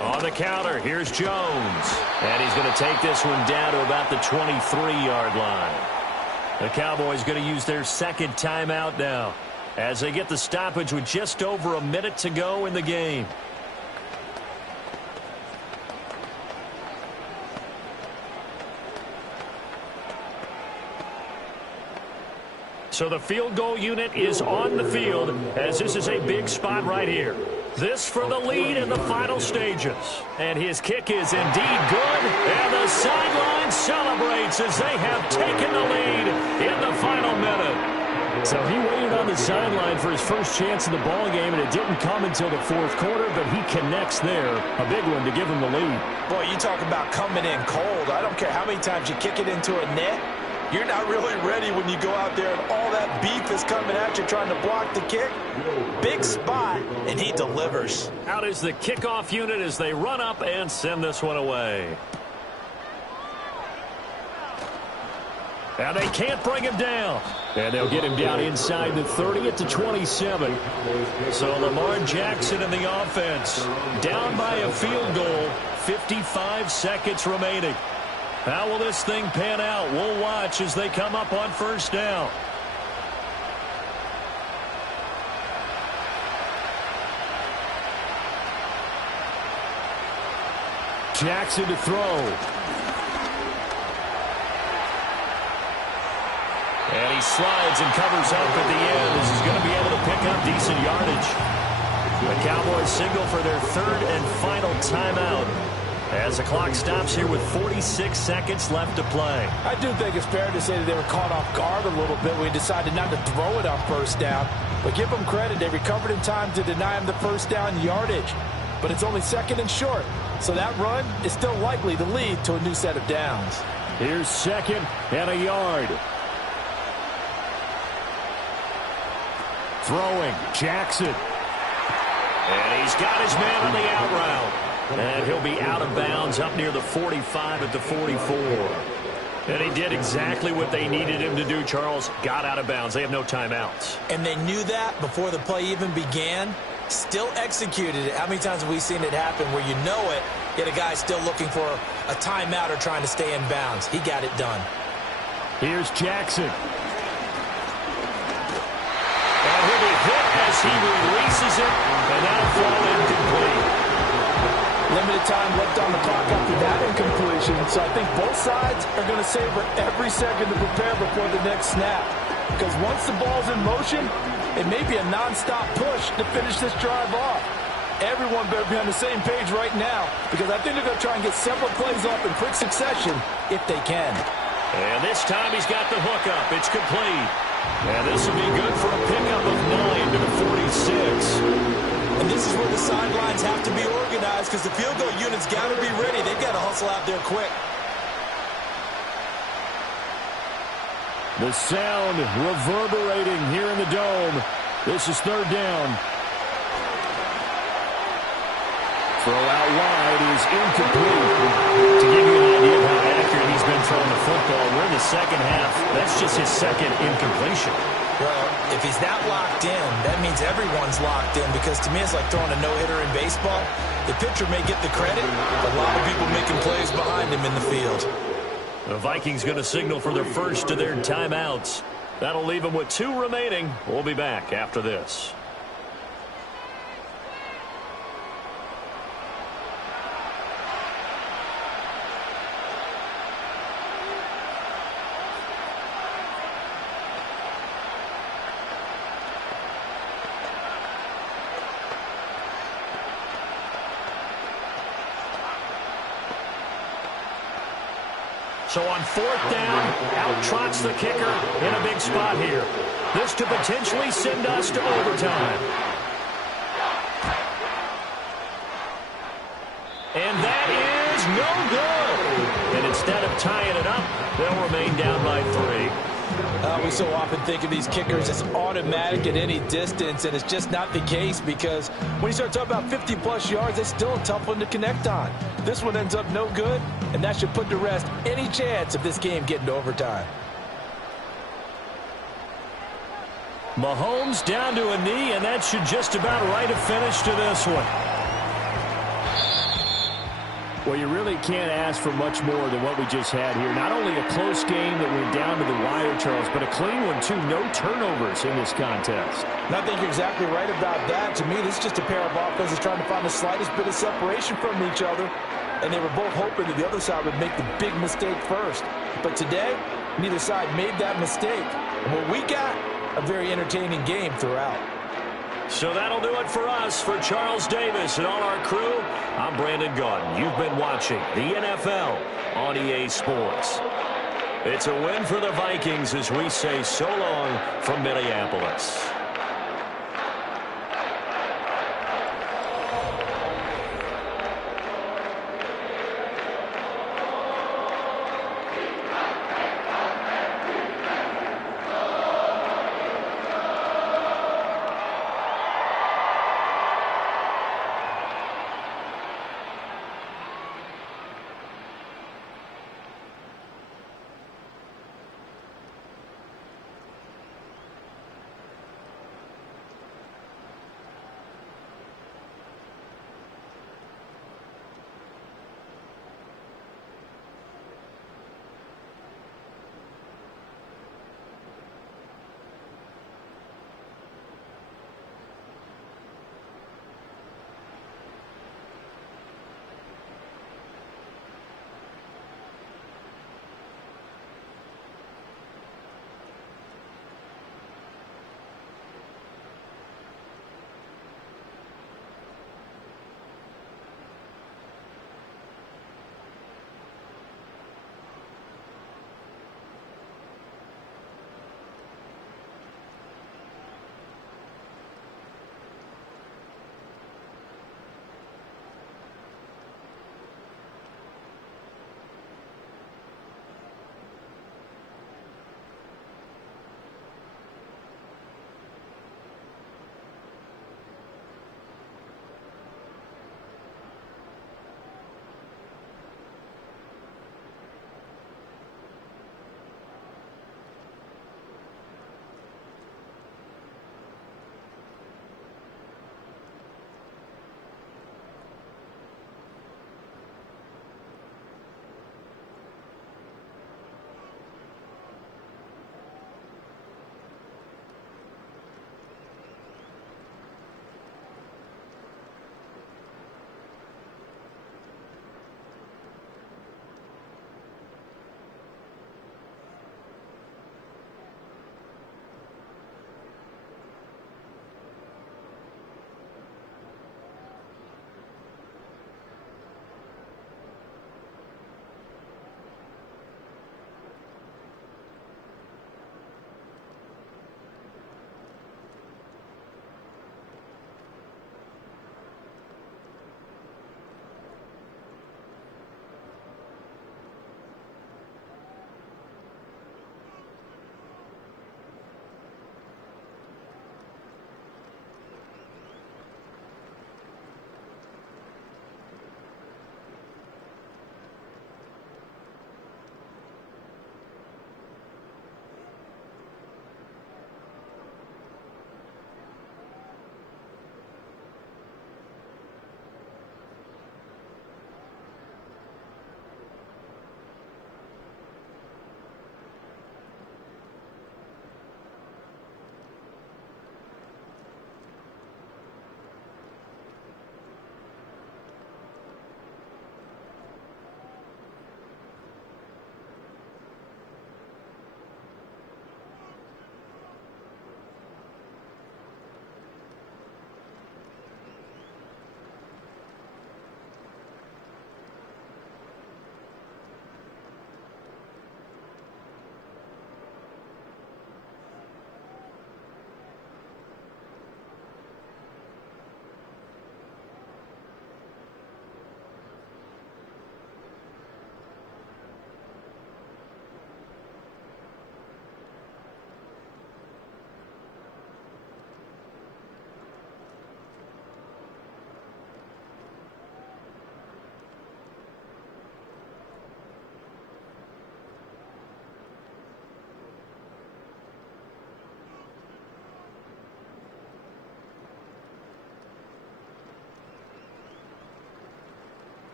On the counter, here's Jones. And he's going to take this one down to about the 23-yard line. The Cowboys going to use their 2nd timeout now as they get the stoppage with just over a minute to go in the game. So the field goal unit is on the field as this is a big spot right here. This for the lead in the final stages. And his kick is indeed good. And the sideline celebrates as they have taken the lead in the final minute. So he waited on the sideline for his first chance in the ball game, and it didn't come until the 4th quarter, but he connects there. A big one to give him the lead. Boy, you talk about coming in cold. I don't care how many times you kick it into a net. You're not really ready when you go out there and all that beef is coming at you trying to block the kick. Big spot, and he delivers. Out is the kickoff unit as they run up and send this one away. Now they can't bring him down. And they'll get him down inside the 30 at the 27. So Lamar Jackson in the offense. Down by a field goal. 55 seconds remaining. How will this thing pan out? We'll watch as they come up on 1st down. Jackson to throw. And he slides and covers up at the end. This is going to be able to pick up decent yardage. The Cowboys signal for their 3rd and final timeout as the clock stops here with 46 seconds left to play. I do think it's fair to say that they were caught off guard a little bit when he decided not to throw it on 1st down. But give them credit. They recovered in time to deny him the 1st down yardage. But it's only 2nd and short. So that run is still likely to lead to a new set of downs. Here's 2nd and a yard. Throwing, Jackson. And he's got his man on the out route. And he'll be out of bounds up near the 45 at the 44. And he did exactly what they needed him to do, Charles. Got out of bounds. They have no timeouts. And they knew that before the play even began. Still executed it. How many times have we seen it happen where you know it, Yet a guy still looking for a timeout or trying to stay in bounds. He got it done. Here's Jackson. And he'll be hit as he releases it, and that'll fall incomplete. Limited time left on the clock after that incompletion, so I think both sides are going to savor every second to prepare before the next snap. Because once the ball's in motion, it may be a non-stop push to finish this drive off. Everyone better be on the same page right now, because I think they're going to try and get several plays off in quick succession if they can. And this time he's got the hook up. It's complete. And this will be good for a pickup of 9 to the 46. And this is where the sidelines have to be organized because the field goal unit's got to be ready. They've got to hustle out there quick. The sound reverberating here in the dome. This is third down. Throw out wide is incomplete. To give you an idea of how accurate he's been throwing the football, we're in the second half. That's just his second incompletion. Well, if he's that locked in, that means everyone's locked in because to me it's like throwing a no-hitter in baseball. The pitcher may get the credit, but a lot of people making plays behind him in the field. The Vikings going to signal for their first of their timeouts. That'll leave them with 2 remaining. We'll be back after this. So on 4th down, out trots the kicker in a big spot here. This to potentially send us to overtime. And that is no good. And instead of tying it up, they'll remain down by 3. We so often think of these kickers as automatic at any distance, and it's just not the case because when you start talking about 50-plus yards, it's still a tough one to connect on. This one ends up no good, and that should put to rest any chance of this game getting to overtime. Mahomes down to a knee, and that should just about write a finish to this one. Well, you really can't ask for much more than what we just had here. Not only a close game that went down to the wire, Charles, but a clean one, too. No turnovers in this contest. And I think you're exactly right about that. To me, this is just a pair of offenses trying to find the slightest bit of separation from each other. And they were both hoping that the other side would make the big mistake first. But today, neither side made that mistake. And what we got, a very entertaining game throughout. So that'll do it for us. For Charles Davis and all our crew, I'm Brandon Gaudin. You've been watching the NFL on EA Sports. It's a win for the Vikings as we say so long from Minneapolis.